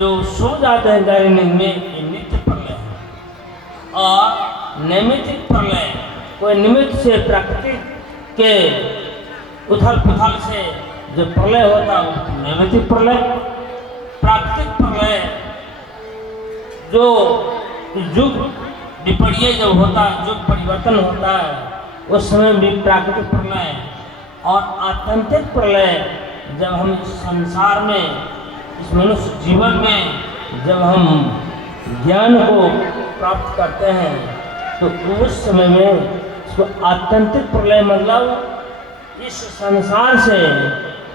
जो सो जाते हैं गहरी नींद में, ये नित्य प्रलय है। और नैमित्तिक प्रलय कोई निमित्त से प्रकृति के उथल पुथल से जो प्रलय होता है वो नैमित्तिक प्रलय। प्राकृतिक प्रलय जो युग विपर्य जब होता है, युग परिवर्तन होता है, उस समय भी प्राकृतिक प्रलय। और आत्यंतिक प्रलय जब हम इस संसार में, इस मनुष्य जीवन में जब हम ज्ञान को प्राप्त करते हैं तो उस समय में इसको आत्यंतिक प्रलय मतलब इस संसार से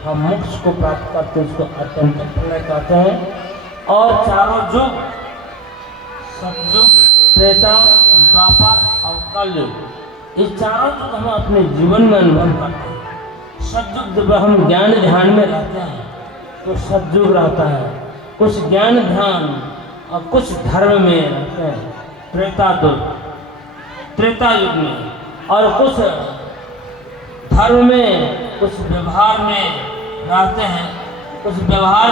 हम मोक्ष को प्राप्त करते हैं, इसको आत्यंतिक प्रलय कहते हैं। और चारों युग, सतयुग, त्रेता, द्वापर और कलयुग, इस चारों युग हम अपने जीवन में अनुभव करते हैं। सतयुग जब हम ज्ञान ध्यान में रहते हैं तो सतयुग रहता है, कुछ ज्ञान ध्यान और कुछ धर्म में रहते हैं त्रेता युग में, और कुछ धर्म में, कुछ व्यवहार में रहते हैं, कुछ व्यवहार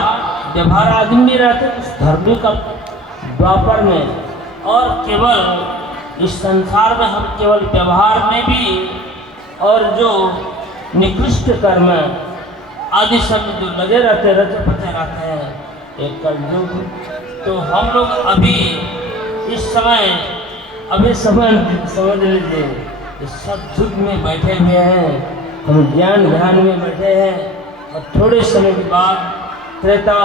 आदमी भी रहते हैं, कुछ धर्म का द्वापर में। और केवल इस संसार में हम केवल व्यवहार में भी और जो निकृष्ट कर्म आदि सब जो लगे रहते रचे पचे रहते हैं एक कलयुग। तो हम लोग अभी इस समय समझ लीजिए इस सतयुग में बैठे हुए हैं, हम ज्ञान ध्यान में बैठे हैं। और थोड़े समय के बाद त्रेता,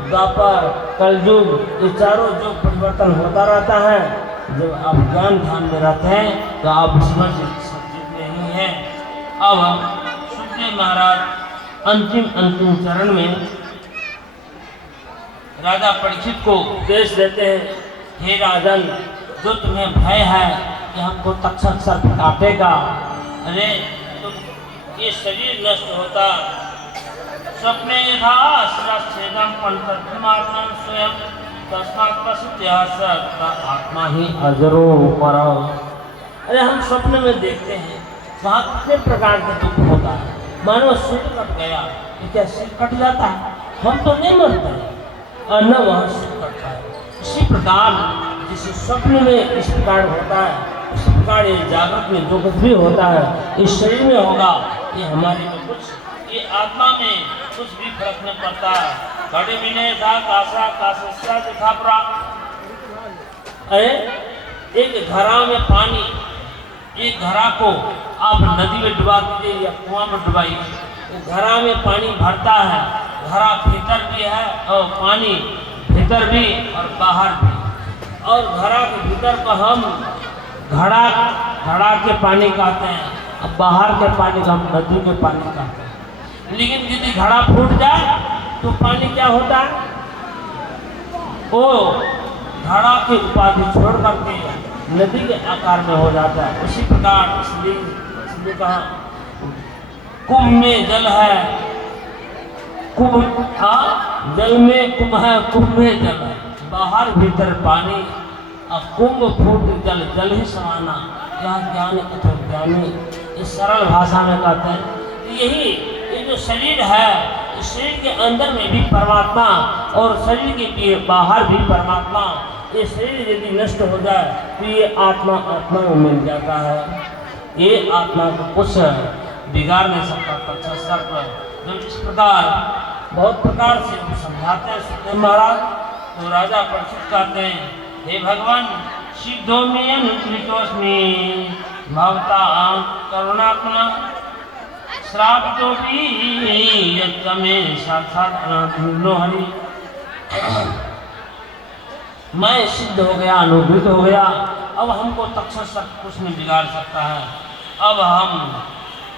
द्वापर, कलयुग, ये चारों युग परिवर्तन होता रहता है। जब आप ज्ञान ध्यान में रहते हैं तो आप समझ सतयुग में ही हैं। अब सुखदेव महाराज अंतिम चरण में राजा परीक्षित को उपदेश देते हैं, हे राजन, जो तुम्हें भय है कि हमको तक्षक सर्प काटेगा, अरे तो ये शरीर नष्ट होता, स्वप्ने यथा शिरच्छेदम पंचमात्मन स्वयं तस्मात् पश्चात् आत्मा ही अजरो परो। अरे हम स्वप्न में देखते हैं वहाँ कितने प्रकार के दुख होता है, मानो सिर कट गया, क्या सिर कट जाता है? हम तो नहीं मरते और न वहाँ सिर कटता है। इसी प्रकार जिस स्वप्न में इस प्रकार होता है, इस प्रकार ये जागृत में जो कुछ भी होता है इस शरीर में होगा, ये हमारे में कुछ, ये आत्मा में कुछ भी फर्क नहीं पड़ता। बड़े विनय था कासा दिखा पड़ा। अरे एक घड़ा में पानी, एक घड़ा को आप नदी में डुबा दीजिए या कुआं में डुबाइए, तो घड़ा में पानी भरता है, घड़ा भीतर भी है और पानी भीतर भी और बाहर भी। और घड़ा के भीतर को हम घड़ा के पानी कहते हैं, अब बाहर के पानी को हम नदी के पानी कहते हैं। लेकिन यदि घड़ा फूट जाए तो पानी क्या होता है? वो घड़ा की उपाधि छोड़ करके नदी के आकार में हो जाता है। उसी प्रकार इसलिए कहा कुंभ में जल है, जल में कुंभ है, कुंभ में जल है, बाहर भीतर पानी, और कुंभ फूट जल ही समाना, यह ज्ञान अथवा ज्ञानी, इस सरल भाषा में कहते हैं। यही ये जो शरीर है, इस शरीर के अंदर में भी परमात्मा और शरीर के बाहर भी परमात्मा। ये शरीर यदि नष्ट हो जाए तो ये आत्मा में मिल जाता है। ये आत्मा को कुछ बिगाड़ नहीं सकता। तक्षक सर्प जब इस प्रकार बहुत प्रकार से समझाते हैं सुखदेव महाराज, तो राजा परीक्षित कहते हैं, हे भगवान, सिद्धोमेन कृतोस्मि भवता करुणात्मना श्रापितोपि यत्तमे साक्षात् अनात्मनो हरि। मैं सिद्ध हो गया, अनुभूत हो गया, अब हमको तक्षक सर्प कुछ नहीं बिगाड़ सकता है। अब हम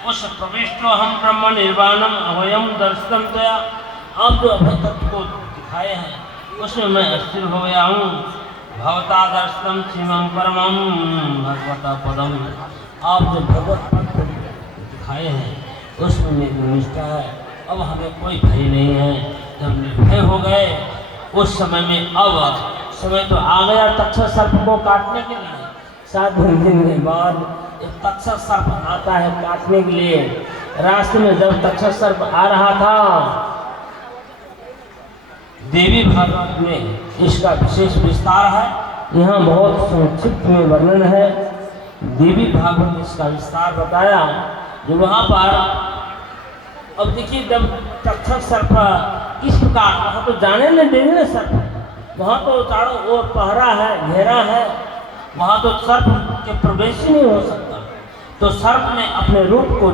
उस प्रविष्टो हम ब्रह्म निर्वाणम अभयम दर्शनम तया, आप जो अभय तत्व को दिखाए हैं उसमें मैं अस्थिर हो गया हूँ। भवता दर्शनम सीमम परमम भगवता पदम, आप जो भगवत पद को दिखाए हैं उसमें मेरी निष्ठा है। अब हमें कोई भय नहीं है। जब निर्भय हो गए उस समय में, अब समय तो आ गया तक्षक सर्प को काटने के लिए। 7 दिन के बाद एक तक्षक सर्प आता है काटने के लिए। रास्ते में जब तक्षक सर्प आ रहा था देवी भागवत में इसका विशेष विस्तार है। यहाँ बहुत संक्षिप्त में वर्णन है। देवी भागवत में इसका विस्तार बताया जो वहाँ पर अब देखिए जब तक्षक सर्प किस प्रकार, वहाँ तो जाने न देंगे ना सर्प, वहाँ तो चारों ओर पहरा है, घेरा है, वहाँ तो सर्प के प्रवेश ही नहीं हो सकता। तो सर्प ने अपने रूप को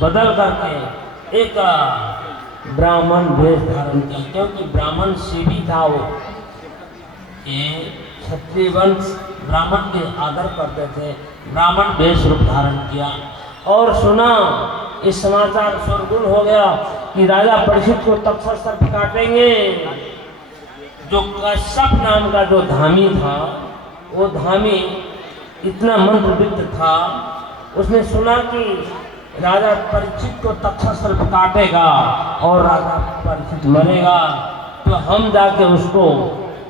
बदल करके एक ब्राह्मण वेश धारण किया, क्योंकि ब्राह्मण सेवी था वो, ये क्षत्रिय वंश ब्राह्मण के आदर करते थे। ब्राह्मण वेश रूप धारण किया और सुना इस समाचार शोरगुल हो गया कि राजा परीक्षित को तक्षक सर्प काटेंगे। जो कश्यप नाम का जो धामी था, वो धामी इतना मंत्रविद्ध था, उसने सुना कि राजा परीक्षित को तक्षक सर्प काटेगा और राजा परीक्षित मरेगा, तो हम जाके उसको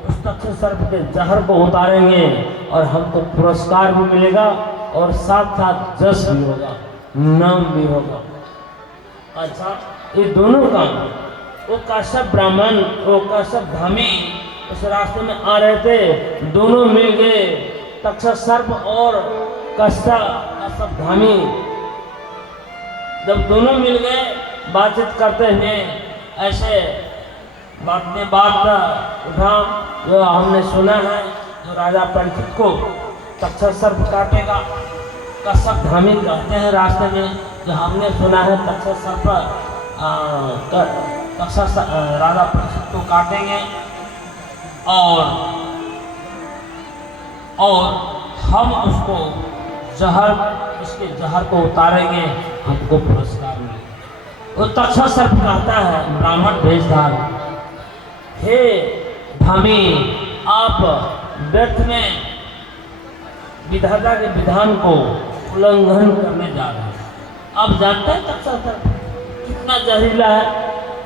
उस तक्षक सर्प के जहर को उतारेंगे और हमको पुरस्कार भी मिलेगा और साथ साथ जस भी होगा, नाम भी होगा। अच्छा, ये दोनों काम वो कश्यप ब्राह्मण, वो कश्यप धामी उस रास्ते में आ रहे थे, दोनों मिल गए, तक्षक सर्प और कश्यप धामी जब दोनों मिल गए बातचीत करते हुए ऐसे बात में बात उठा, जो हमने सुना है जो राजा परीक्षित को तक्षक सर्प काटेगा। कश्यप धामी कहते हैं रास्ते में कि हमने सुना है तक्षक सर्प राजा परीक्षित को काटेंगे और हम उसको जहर, इसके जहर को उतारेंगे, हमको पुरस्कार मिलेगा। वो तक्षक सर्प कहता है ब्राह्मण वेशधार, हे धामी, आप व्यर्थ में विधाता के विधान को उल्लंघन करने जा रहे हैं। आप जानते हैं तक्षक सर्प कितना जहरीला है।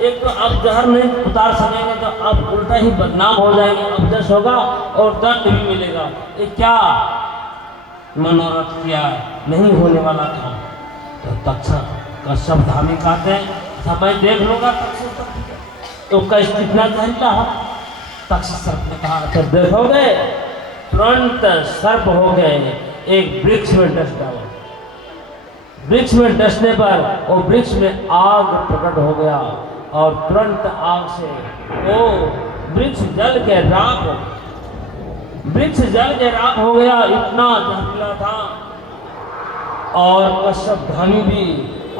एक तो आप जहर नहीं उतार सकेंगे तो आप उल्टा ही बदनाम हो जाएंगे, अपजश होगा और दंड भी मिलेगा। ये क्या मनोरथ किया, नहीं होने वाला था। तो तक्षक कश्यप धामी कहते हैं समय देख लूंगा तक्षक सर्प तो कैसे कितना जहरीला हो। तक्षक सर्प ने कहा अच्छा देखोगे। तुरंत सर्प हो गए एक वृक्ष में डस डाला। वृक्ष में डसने पर वो वृक्ष में आग प्रकट हो गया और तुरंत आग से वो वृक्ष जल के राख हो गया, इतना जहरीला था। और कश्यप धामी भी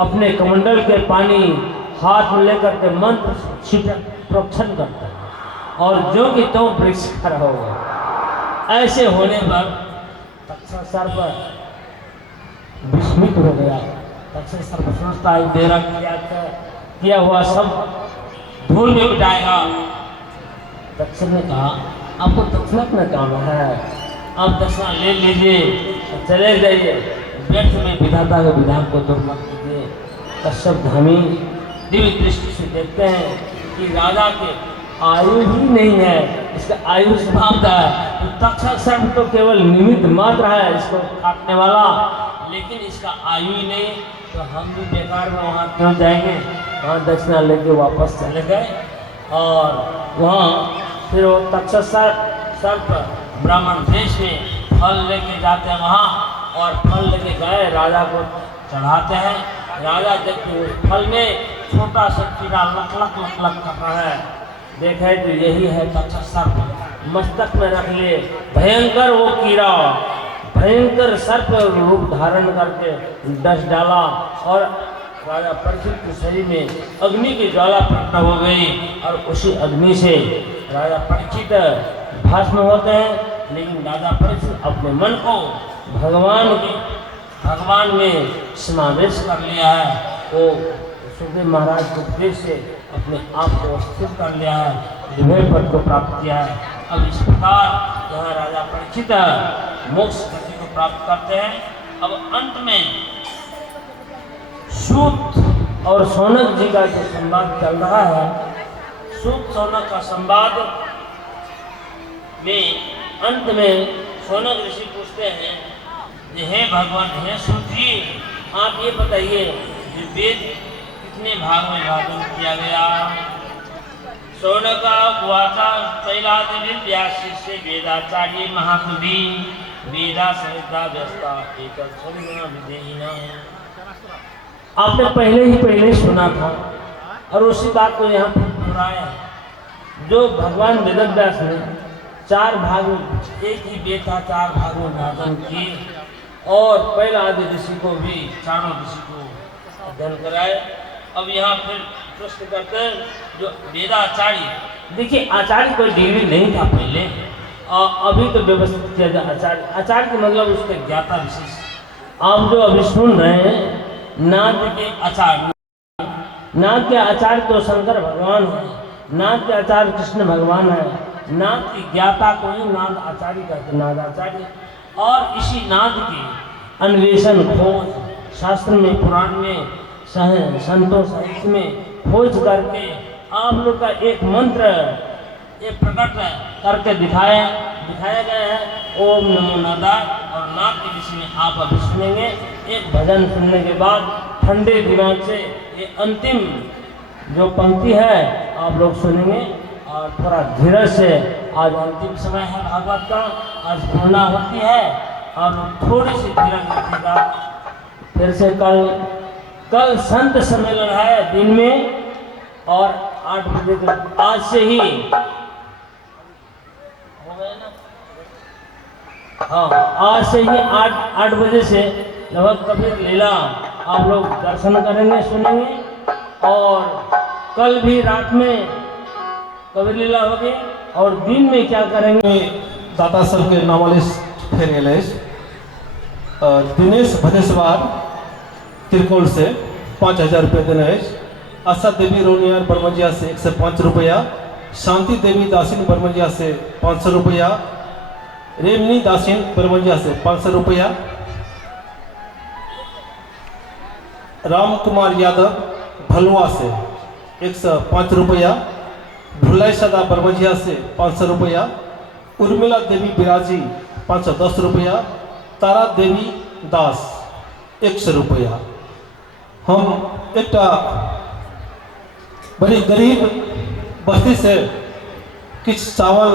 अपने कमंडल के पानी हाथ में लेकर के मंत्र छिटक प्रोक्षण करता है और जो कि तो वृक्ष खड़ा हो गया। ऐसे होने पर तक्षक सर्प विस्मित हो गया। तक्षक सर्प सोचता है मेरा किया हुआ सब धूल में उठाएगा। तक्षक ने कहा आपको दक्षिणा में काम है, आप दक्षिणा ले लीजिए, चले जाइए, व्यर्थ में विधाता के विधान को दूर मत कीजिए। कश्यप धामी दिव्य दृष्टि से देखते हैं कि राजा के आयु ही नहीं है, इसका आयु समाप्त है। तो तक्षक सर्प तो केवल निमित्त मात्र है इसको काटने वाला, लेकिन इसका आयु ही नहीं, तो हम भी बेकार में वहाँ क्यों जाएंगे। वहाँ दक्षिणा लेके वापस चले गए और वहाँ फिर वो तक्षक सर्प ब्राह्मण देश में फल लेके जाते हैं वहाँ और फल लेके गए राजा को चढ़ाते हैं। राजा देखते उस फल में छोटा सा कीड़ा लक कर रहा है, देखे तो यही है तक्षक सर्प। मस्तक में रख लिए, भयंकर वो कीड़ा भयंकर सर्प रूप धारण करके डस डाला और राजा परीक्षित के शरीर में अग्नि की ज्वाला प्रकट हो गई और उसी अग्नि से राजा परीक्षित भस्म होते हैं। लेकिन राजा परीक्षित अपने मन को भगवान में समावेश कर लिया है। वो सुखदेव महाराज के उपदेश से अपने आप को स्थिर कर लिया है, विभय पद को प्राप्त किया है। अब इस प्रकार यहाँ राजा परीक्षित मोक्ष गति को प्राप्त करते हैं। अब अंत में सूत और शौनक जी का जो संवाद चल रहा है, सूत शौनक का संवाद में अंत में शौनक ऋषि पूछते हैं हे भगवान, हे सूत जी, आप ये बताइए कि वेद कितने भाग में विभाजन किया गया। शौनका उवाचा कैलासविद्यासी से वेदाचार्य महाकवि वेदा सहिता व्यस्ता विदेहिना। आपने पहले सुना था और उसी बात को यहाँ पर दोहराया। जो भगवान वेदव्यास ने 4 भाग में, एक ही वेद था 4 भागों में अध्ययन किए और पहला आदि ऋषि को भी चारों ऋषि को अध्ययन कराए। अब यहाँ फिर प्रश्न करते हैं जो वेदाचार्य, देखिए आचार्य कोई डिग्री नहीं था पहले, अभी तो व्यवस्थित किया जाए आचार्य। आचार्य के मतलब उसके ज्ञाता विशेष। आप जो अभी सुन रहे हैं नाद के आचार्य, नाद के आचार्य तो शंकर भगवान है, नाद के आचार्य कृष्ण भगवान है, नाद की ज्ञाता को ही नाद आचार्य कहते, नाद आचार्य। और इसी नाद की अन्वेषण खोज शास्त्र में, पुराण में, संतों साहित्य में खोज करके आप लोग का एक मंत्र ये प्रकट करके दिखाया गया है। ओम नमो नादाय। और नाद के विषय में आप अभी सुनेंगे। एक भजन सुनने के बाद ठंडे दिमाग से ये अंतिम जो पंक्ति है आप लोग सुनेंगे और थोड़ा धीरज से। आज अंतिम समय है भागवत का, आज पूर्णा होती है और थोड़ी सी धीरज रखिएगा। फिर से कल संत सम्मेलन है दिन में और 8 बजे तक, आज से ही हो गए ना। हाँ, आज से ही 8 बजे से लगभग कबीर लीला आप लोग दर्शन करेंगे, सुनेंगे। और कल भी रात में कबीर लीला होगी और दिन में क्या करेंगे। दाता सबके नामालिस फेरेल दिनेश भदेश्वर त्रिकोण से 5000 रुपये देना है। आशा देवी रोनियार बरमजिया से 105 रुपया, शांति देवी दासिन बरमजिया से 500 रुपया, रेमनी दासिन बरमजिया से 500 रुपया, राम कुमार यादव भलुआ से 105 रुपया, भुलाई सदा बरमजिया से 500 रुपया, उर्मिला देवी बिराजी 510 रुपया, तारा देवी दास 100 रुपया। हम एक बड़ी गरीब बस्ती से किछ चावल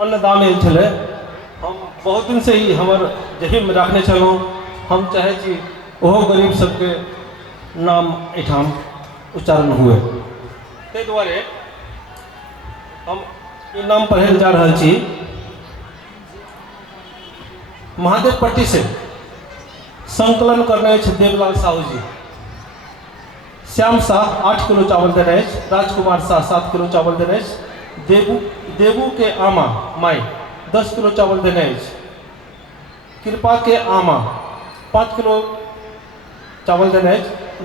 अन्नदान छे। हम बहुत दिन से ही हमार जहिम में रखने चलूँ। हम चाहे कि ओहो गरीब सबके नाम एठाम उच्चारण हुए, ते दुआरे हम ई नाम पढ़े जा रहा छी। महादेवपट्टी से संकलन करने देवलाल साहू जी, श्याम शाह 8 किलो चावल देने, राजकुमार शाह 7 किलो चावल देने, देवू के आमा माई 10 किलो चावल देने, कृपा के आमा 5 किलो चावल देने,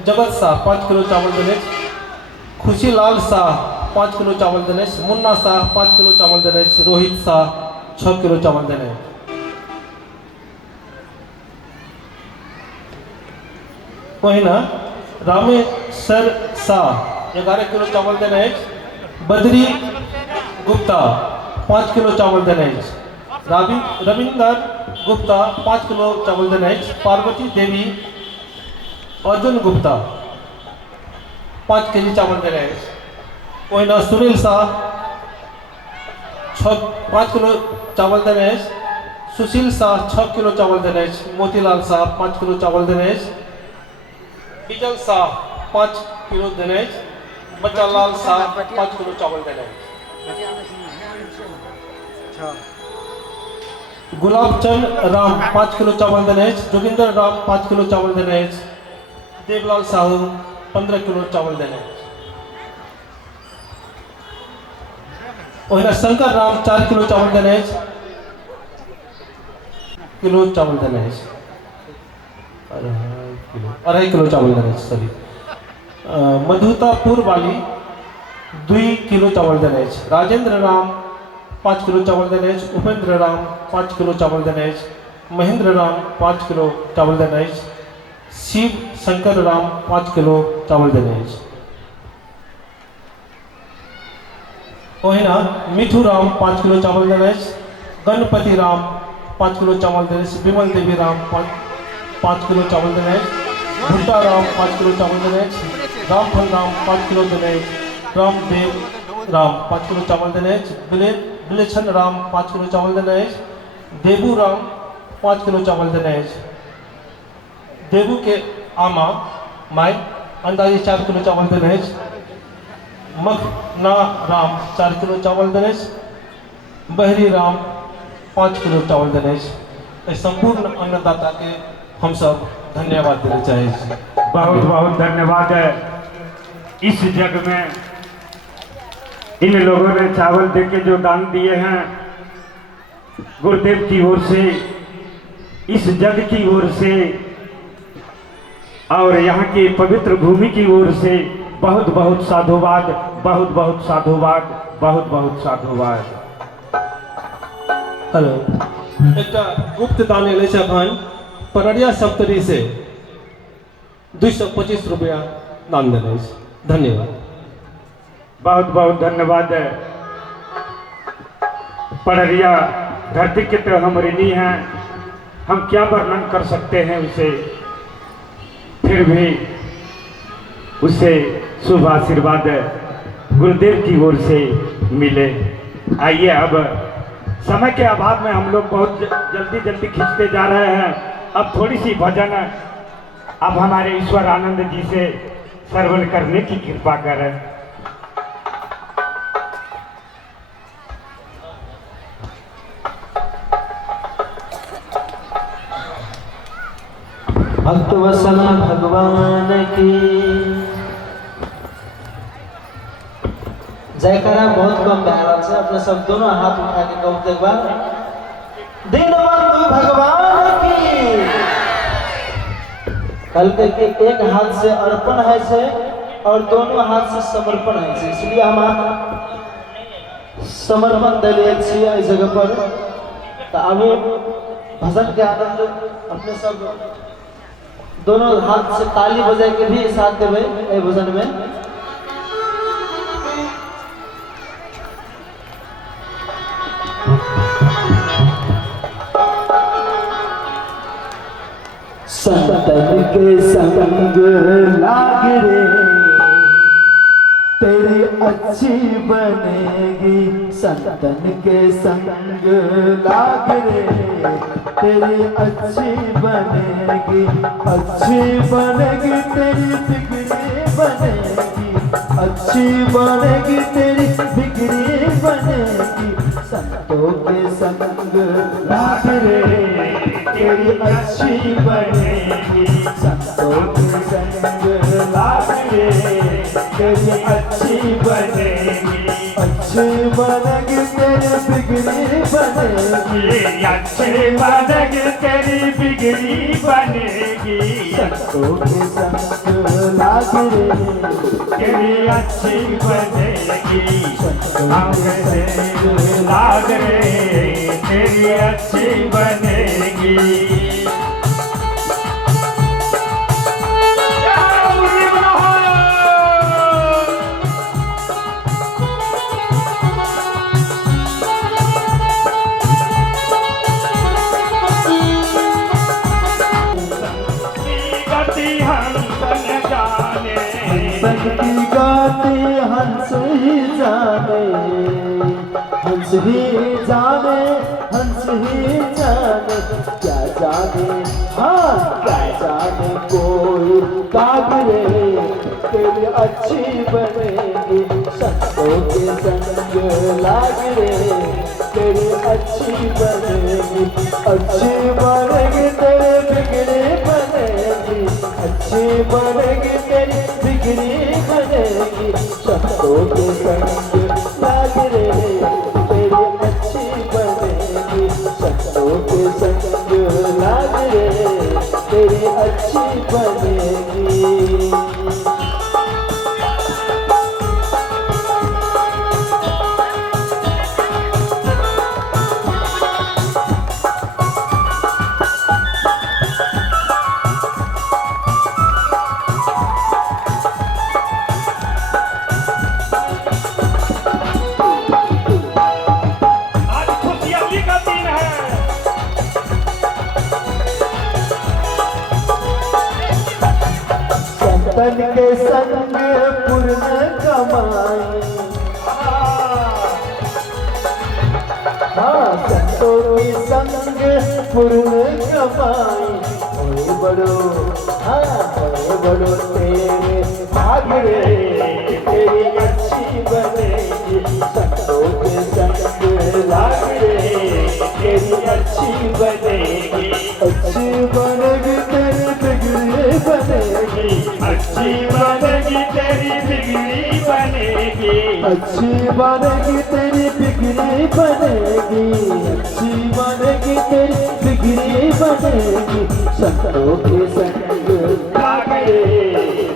जगत शाह 5 किलो चावल देने, खुशी लाल शाह 5 किलो चावल देने, मुन्ना शाह 5 किलो चावल देने, रोहित शाह 6 किलो चावल देने। वही ना रामेश्वर शाह 11 किलो चावल देने, बद्री गुप्ता 5 किलो चावल देने, रविंदर गुप्ता 5 किलो चावल देने, पार्वती देवी अर्जुन गुप्ता 5 केजी चावल देने। वही ना सुनील शाह 5 किलो चावल देने, सुशील शाह 6 किलो चावल देने, मोतीलाल शाह 5 किलो चावल देने, बिजल शाह 5 किलो देने, बच्चालाल शाह 5 किलो चावल देने, गुलाबचंद राम 5 किलो चावल देने, जोगिंदर राम 5 किलो चावल देने, देवलाल साहू 15 किलो चावल देने। वही शंकर राम 4 किलो चावल देने, अढ़ाई किलो चावल देने, सॉरी। मधुतापुर वाली 2 किलो चावल देने, राजेंद्र राम 5 किलो चावल देने, उपेंद्र राम 5 किलो चावल देने, महेंद्र राम 5 किलो चावल देने, शिव शंकर राम 5 किलो चावल देने। वही ना मिठू राम 5 किलो चावल देने, गणपति राम 5 किलो चावल देने, विमल देवी राम 5 किलो चावल देने, भुट्टा राम 5 किलो चावल देने, रामफल राम 5 किलो देने, रामदेव राम 5 किलो चावल देने बिलेछन राम 5 किलो चावल देने देबू राम 5 किलो चावल देने देबू के आमा माई अंदाजी 4 किलो चावल देने मखना राम 4 किलो चावल देने बहरी राम 5 किलो चावल देने संपूर्ण अन्नदाता के हम सब धन्यवाद देना चाहिए। बहुत बहुत धन्यवाद है। इस जग में इन लोगों ने चावल देके जो दान दिए हैं गुरुदेव की ओर से, इस जग की ओर से और यहाँ की पवित्र भूमि की ओर से बहुत बहुत साधुवाद, बहुत बहुत साधुवाद, बहुत बहुत साधुवाद। हेलो एक गुप्त दान एले छे भान परड़िया सप्तरी से 225 रुपया दान देने धन्यवाद। बहुत बहुत धन्यवाद है। पड़रिया धरती के तो हम ऋणी हैं, हम क्या वर्णन कर सकते हैं उसे, फिर भी उसे शुभ आशीर्वाद गुरुदेव की ओर से मिले। आइए अब समय के अभाव में हम लोग बहुत जल्दी जल्दी खींचते जा रहे हैं। अब थोड़ी सी भजन अब हमारे ईश्वर आनंद जी से श्रवण करने की कृपा करें। भक्त वत्सल भगवान की जयकारा बहुत कम प्यारा से अपने सब दोनों हाथ उठा के कहते एक बार दीनबंधु भगवान की। कल के एक हाथ से अर्पण है से और दोनों हाथ से समर्पण है से, इसलिए हम समर्पण दिलिए छियै इस जगह पर। तो अभी भजन के आनंद अपने सब दोनों हाथ से ताली बजा के भी साथ देवे ए भजन में। संतन के संग लाग रे तेरी अच्छी बनेगी, संतन के संग लाग रे तेरी अच्छी बनेगी, अच्छी बनेगी तेरी बिगड़ी बनेगी, अच्छी बनेगी तेरी बिगड़ी बनेगी। संतों के संग लाग रे तेरी अच्छी बनेगी, संतों के संग लाग रे तेरी अच्छी बनेगी, अच्छी बनेगी तेरी बिगड़ी बनेगी, अच्छी बनेगी तेरी बिगड़ी बनेगी। संतों के संग लाग रे तेरी अच्छी बनेगी, लाग रे तेरी अच्छी बनेगी। संगति गाते हंस ही जाने, हंस ही जाने, हंस ही जाने, क्या जाने हाँ क्या जाने कोई कागरे तेरी अच्छी बनेगी। संतों के संग लाग रे तेरी अच्छी बनेगी, अच्छी बनेगी तेरे बिगड़े बनेगी, अच्छी बनेगी तेरी बिगड़ी बनेगी। संतों के संग लाग रे तेरी अच्छी बनेगी, संतों के संग लाग रे तेरी अच्छी बनेगी। हाँ संतों के संग पूर्ण कमाई होए बड़ो, हाँ होए बड़ो तेरे भाग रे, तेरी अच्छी बनेगी संतों के संग लाग रे, तेरी अच्छी बनेगी, अच्छी बनेगी तेरी बिगड़ी बनेगी, अच्छी बनेगी तेरी बिगड़ी बनेगी, अच्छी बनेगी तेरी बिगड़ी बनेगी, अच्छी बनेगी तेरी बिगड़ी बनेगी संतों के संग लाग रे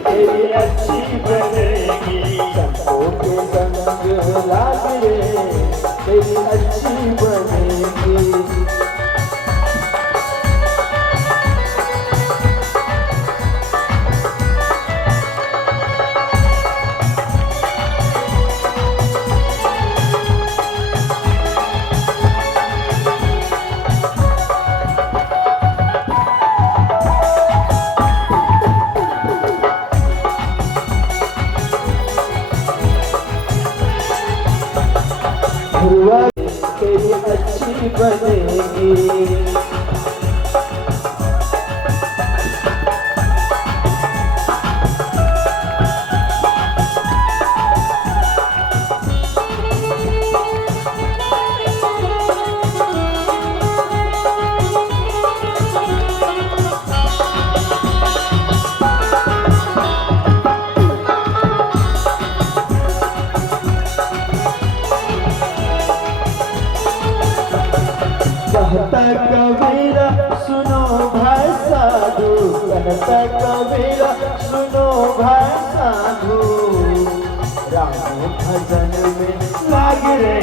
तेरी अच्छी बनेगी, संतों के संग लाग रे तेरी अच्छी बनेगी। हुआ तेरी अच्छी बनेगी, कहता कबीरा सुनो भाई साधु, कहता कबीरा सुनो भाई साधु, राम भजन में लाग रे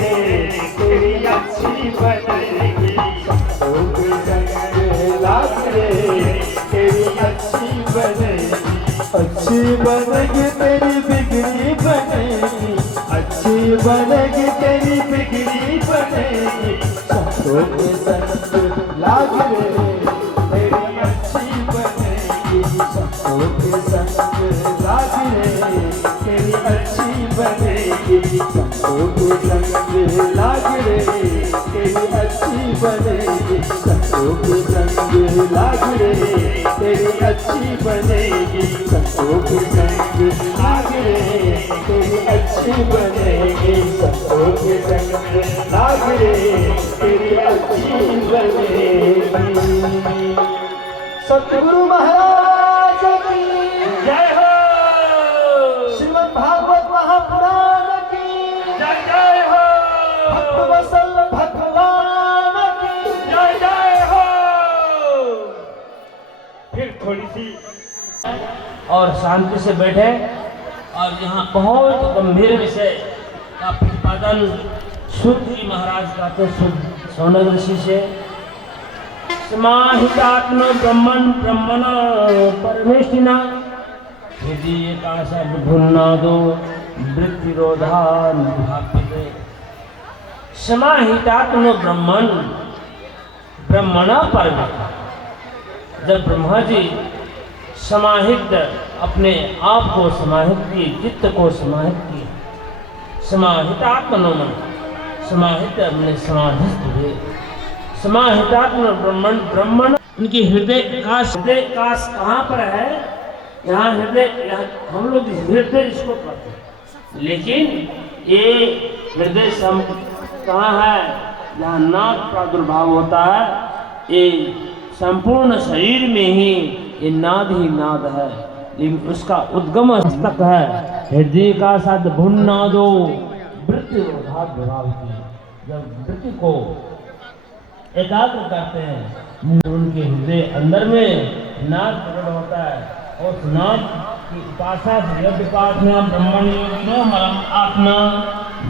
तेरी अच्छी बनेगी, संतों के संग लाग रे तेरी अच्छी बनेगी, अच्छी बनेगी तेरी बिगड़ी बनेगी, अच्छी बनेगी तेरी बिगड़ी बनेगी संतों के संग लाग रे तेरी अच्छी बनेगी, संतों के संग लाग रे तेरी अच्छी बनेगी, संतों के संग लाग रे तेरी अच्छी बनेगी, संतों के संग लाग रे तेरी अच्छी बनेगी, संतों के संग लाग रे तेरी अच्छी बनेगी, संतों के संग लाग रे तेरी अच्छी बनेगी। सतगुरु महाराज की जय हो, श्रीमद् भागवत महापुराण की जय जय हो, भक्त वत्सल भगवान की जय जय हो। फिर थोड़ी सी और शांति से बैठे और यहाँ बहुत गंभीर विषय का प्रतिपादन शुद्ध जी महाराज कहते शुद्ध सौनक ऋषि से। समाहितात्म ब्रह्मण ब्रह्मण परमेष्टिना यदि एकाशा विभुन्नादो वृत्तिरोधान भाप्यते। समाहितात्म ब्रह्मण ब्रह्मणा परमेष्टिना, जब ब्रह्मा जी समाहित अपने आप को समाहित किए, चित्त को समाहित किए, समाहितात्मनो मन समाहित अपने समाधिस्थ हुए। समाहितात्म ब्रह्मण ब्रह्मण उनकी हृदय काश कहाँ पर है? यहाँ हृदय, हम लोग हृदय इसको कहते हैं, लेकिन ये हृदय सम कहाँ है? जहाँ नाद प्रादुर्भाव होता है। ये संपूर्ण शरीर में ही ये नाद ही नाद है, लेकिन उसका उद्गम हस्तक है हृदय का साध भुन्नादो वृत्ति विभाव की। जब वृत्ति को एकाग्र करते हैं उनके हृदय अंदर में नाद प्रकट होता है, और नाद की उपासना से यद उपासना ब्रह्मण योगिनो मलम आत्मा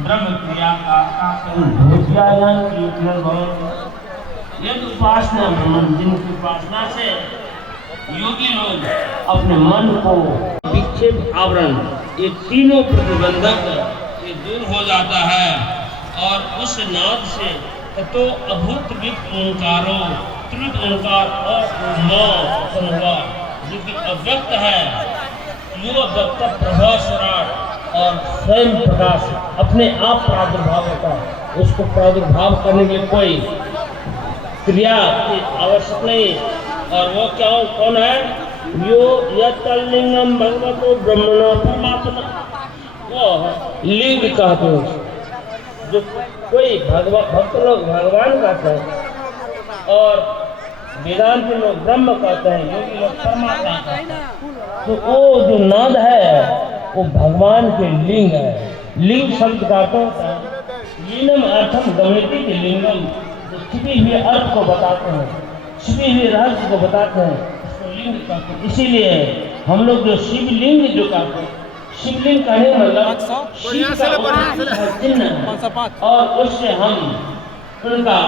ब्रह्म क्रिया का यद उपासना ब्रह्मण, जिनकी उपासना से योगी लोग अपने मन को विक्षेप आवरण ये तीनों प्रतिबंधक ये दूर हो जाता है, और उस नाद से तो अभूत ओंकारो त्रिविध ओंकार और हुआ जो कि अव्यक्त है, यो व्यक्त प्रभा स्वराट और स्वयं प्रकाश अपने आप प्रादुर्भाव होता है। उसको प्रादुर्भाव करने के लिए कोई क्रिया की आवश्यक नहीं। और वो क्या कौन है? यो यत्तलिंगम भगवतो ब्रह्मणो परमात्मा, वो लिंग कहते हैं जो कोई भक्त लोग भगवान कहते हैं और वेदांत लोग ब्रह्म कहते हैं, योगी लोग परमात्मा कहते हैं। तो वो जो नाद है वो भगवान के लिंग है। लिंग शब्द का अर्थ होता है लीनम अर्थम गमयति के लिंगम, तो छिपी हुए अर्थ को बताते हैं, छिपी हुए रहस्य को बताते हैं, उसको लिंग कहते हैं। इसीलिए हम लोग जो शिवलिंग जो कहते हैं, शिवलिंग कहने मतलब शिव का चिन्ह है और उससे हम उनका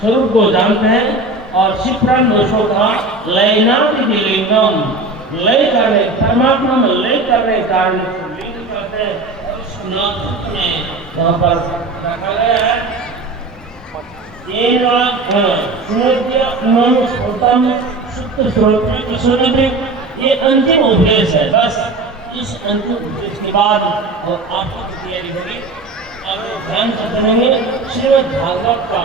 स्वरूप को जानते हैं। और शिवपुराण में उसको कहा लयनादि लिंगम, लय करने परमात्मा में लय करने के कारण लिंग कहते हैं। और उस नाथ में यहाँ पर रखा गया है ये अंतिम उपदेश है। बस इस अंतिम उपदेश के बाद और आपकी तैयारी होगी, आप ध्यान से सुनेंगे श्रीमद् भागवत का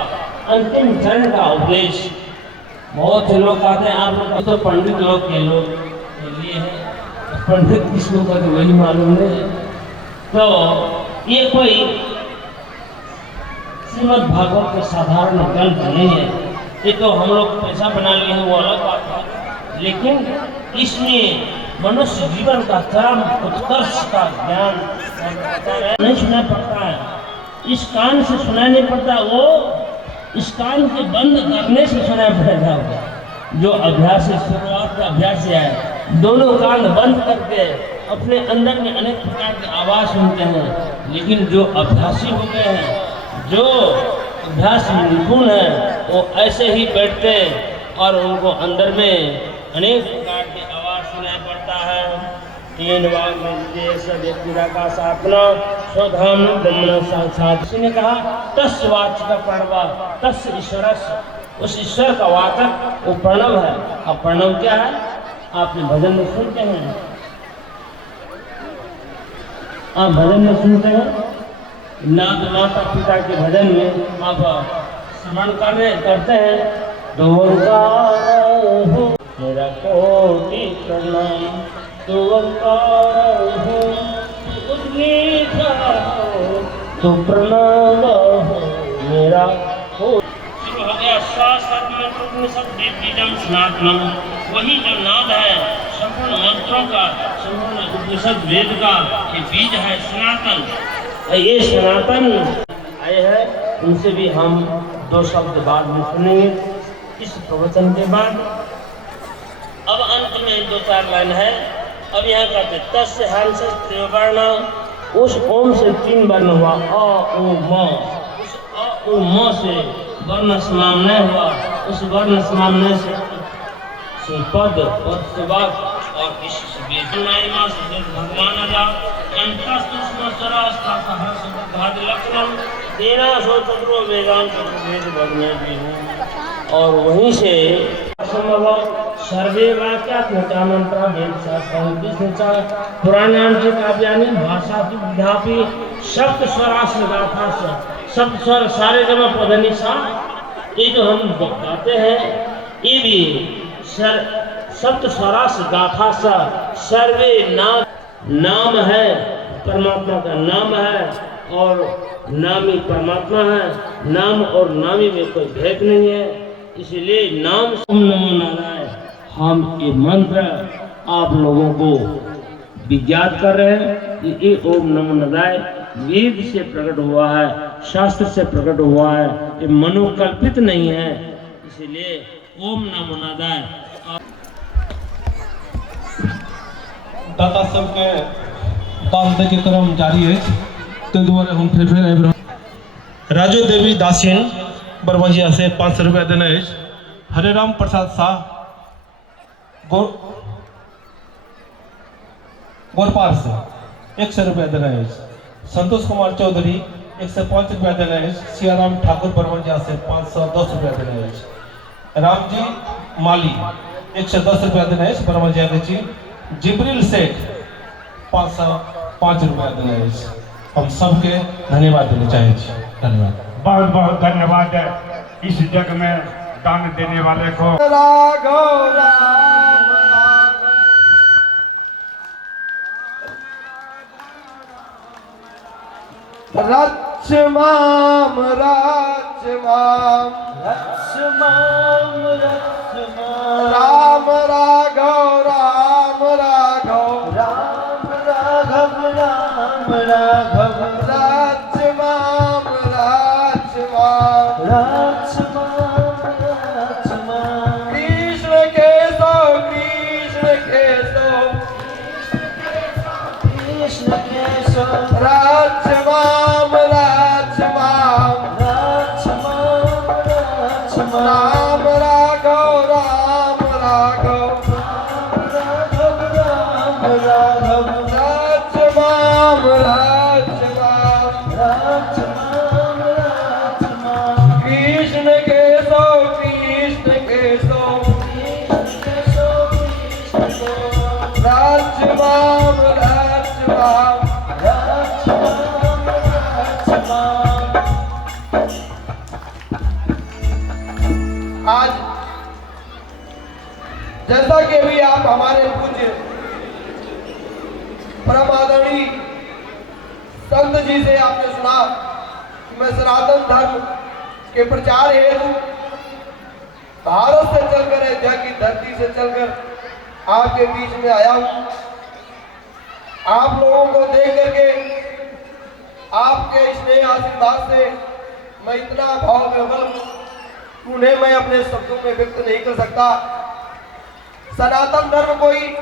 अंतिम चरण का उपदेश। बहुत से लोग कहते हैं आप लोग तो पंडित लोग के लोग के लिए है, पंडित किसको कहते वही मालूम नहीं। तो ये कोई श्रीमद् भागवत के साधारण ग्रंथ नहीं है, ये तो हम लोग पैसा बना लिए हैं वो अलग बात है, लेकिन इसमें मनुष्य जीवन का चरम उत्कर्ष का ज्ञान नहीं सुना पड़ता है, इस कान से सुनाई नहीं पड़ता, वो इस कान के बंद करने से सुनाई पड़ेगा। जो अभ्यास शुरुआत का अभ्यास है, दोनों कान बंद करके अपने अंदर में अनेक प्रकार की आवाज सुनते हैं। लेकिन जो अभ्यासी हो गए हैं, जो अभ्यास में निपुण है, वो ऐसे ही बैठते और उनको अंदर में अनेक प्रकार की आवाज सुनाई पड़ता है। तीन वाग में सब व्यक्ति का साधना स्वधाम ब्रह्मण साक्षात। किसी ने कहा तस् वाचक प्रणव, तस् ईश्वरस, उस ईश्वर का वाचक वो प्रणव है। अब प्रणव क्या है? आपने भजन में सुनते हैं, आप भजन में सुनते हैं, नाथ माता पिता के भजन में आप स्मरण करते हैं। मेरा कोटि प्रणाम, तो प्रणाम हो मेरा हो गया। वही जो नाद है संपूर्ण मंत्रों का, संपूर्ण उपनिषद वेद का ये बीज है सनातन। ये सनातन आए हैं, उनसे भी हम दो शब्द बाद में सुनेंगे इस प्रवचन के बाद। अब अंत में दो चार लाइन है। अब यहाँ कहते तस्य हंस त्रिवर्ण, उस ओम से तीन वर्ण हुआ अ उ म, उस अ उ म से वर्ण समान्वय हुआ, उस वर्ण समन्वय से पद से वाक्य और इस भगवान और वहीं से सर्वे वाक्यात्मका पुराणांचे काव्यानि भाषा विद्यापि सप्त स्वराश्र गाथा से, सप्त स्वर सारे जमा पधनी सा, ये जो हम गाते हैं ये भी सप्त स्वराश्र गाथा सा। सर्वे नाम है, परमात्मा का नाम है और नामी परमात्मा है। नाम और नामी में कोई भेद नहीं है, इसलिए नाम ओम नमो नारायण हम ये मंत्र आप लोगों को विज्ञात कर रहे हैं। ये ओम नमो नारायण वेद से प्रकट हुआ है, शास्त्र से प्रकट हुआ है, ये मनोकल्पित नहीं है, इसलिए ओम नमो नारायण। दाता सबके दान दे के क्रम जारी है, तो दोबारा हम फिर आबि रहल। राजू देवी दासिन बरबजिया से 500 रुपया देने है। हरे राम प्रसाद शाह गोरपार से 100 रुपया देना है। संतोष कुमार चौधरी 105 रुपया देना है। सियाराम ठाकुर बरबजिया से 510 रुपया देना है। रामजी माली 110 रुपया देना है बरबजिया के जी। जिब्रिल शेख 500 5 रुपया देने अछि। हम सबके धन्यवाद देना चाहे छी। धन्यवाद। बहुत बहुत धन्यवाद इस जग में दान देने वाले को। राघव राम रक्षमाम रक्षमाम रक्षमाम रक्षमाम राम राघव राम राघव राम राघव राम राघव रक्षमाम रक्षमाम रक्षमाम रक्षमाम कृष्ण केशव कृष्ण केशव कृष्ण केशव रक्षमाम रक्षमाम रक्षमाम रक्षमाम राम राघव राम राघव राघव राम राघव रक्षमाम रक्षमाम रक्षमाम रक्षमाम कृष्ण केशव कृष्ण केशव कृष्ण केशव कृष्ण केशव रक्षमाम रक्षमाम रक्षमाम रक्षमाम। आज जैसा कि अभी आप हमारे पूज्य परम आदरणीय संत जी से आपने सुना कि मैं सनातन धर्म के प्रचार हेतु भारत से चलकर अयोध्या की धरती से चलकर आपके बीच में आया हूं। आप लोगों को देख करके आपके स्नेह आशीर्वाद से मैं इतना भाव विभोर हूं, उन्हें मैं अपने शब्दों में व्यक्त नहीं कर सकता। सनातन धर्म कोई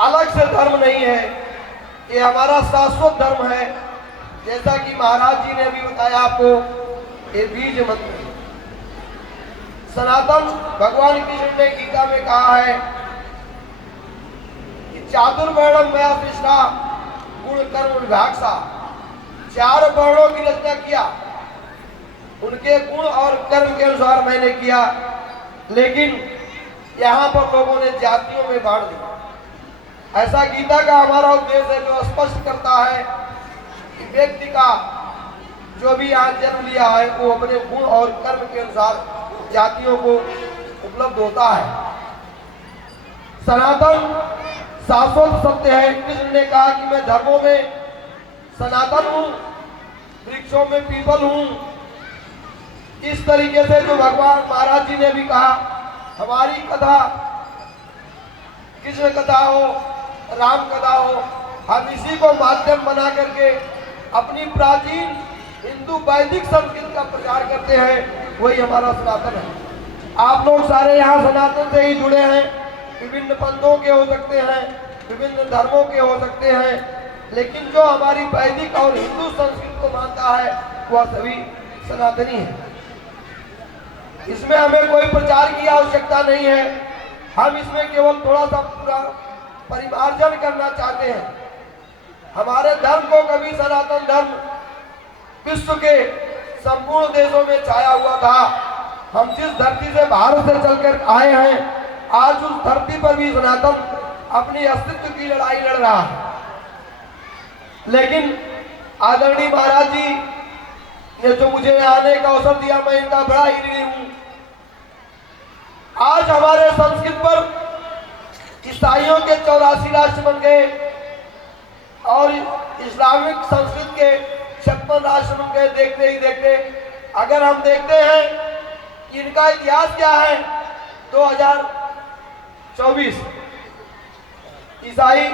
अलग से धर्म नहीं है, ये हमारा शाश्वत धर्म है। जैसा कि महाराज जी ने भी बताया आपको, ये बीज मंत्र है। सनातन भगवान कृष्ण ने गीता में कहा है कि चातुर्वर्णम मया सृष्टा गुण कर्म विभाग सा, 4 वर्णों की रचना किया, उनके गुण और कर्म के अनुसार मैंने किया। लेकिन यहाँ पर लोगों ने जातियों में बांट दिया। ऐसा गीता का हमारा उद्देश्य है, जो स्पष्ट करता है कि व्यक्ति का जो भी यहाँ जन्म लिया है वो अपने गुण और कर्म के अनुसार जातियों को उपलब्ध होता है। सनातन शाश्वत सत्य है। कृष्ण ने कहा कि मैं धर्मों में सनातन हूँ, वृक्षों में पीपल हूँ। इस तरीके से जो भगवान महाराज जी ने भी कहा, हमारी कथा कृष्ण कथा हो, राम कथा हो, हम इसी को माध्यम बना करके अपनी प्राचीन हिंदू वैदिक संस्कृति का प्रचार करते हैं। वही हमारा सनातन है। आप लोग सारे यहाँ सनातन से ही जुड़े हैं। विभिन्न पंथों के हो सकते हैं, विभिन्न धर्मों के हो सकते हैं, लेकिन जो हमारी वैदिक और हिंदू संस्कृति को मानता है वह सभी सनातनी है। इसमें हमें कोई प्रचार की आवश्यकता नहीं है। हम इसमें केवल थोड़ा सा पूरा परिमार्जन करना चाहते हैं। हमारे धर्म को कभी सनातन धर्म विश्व के संपूर्ण देशों में छाया हुआ था। हम जिस धरती से भारत से चलकर आए हैं, आज उस धरती पर भी सनातन अपनी अस्तित्व की लड़ाई लड़ रहा है। लेकिन आदरणीय महाराज जी ने जो मुझे आने का अवसर दिया, मैं इनका बड़ा ही ऋणी हूं। आज हमारे संस्कृत पर ईसाइयों के 84 राष्ट्र बन गए और इस्लामिक संस्कृत के 56 राष्ट्र बन गए। देखते ही देखते अगर हम देखते हैं कि इनका इतिहास क्या है, 2024 ईसाई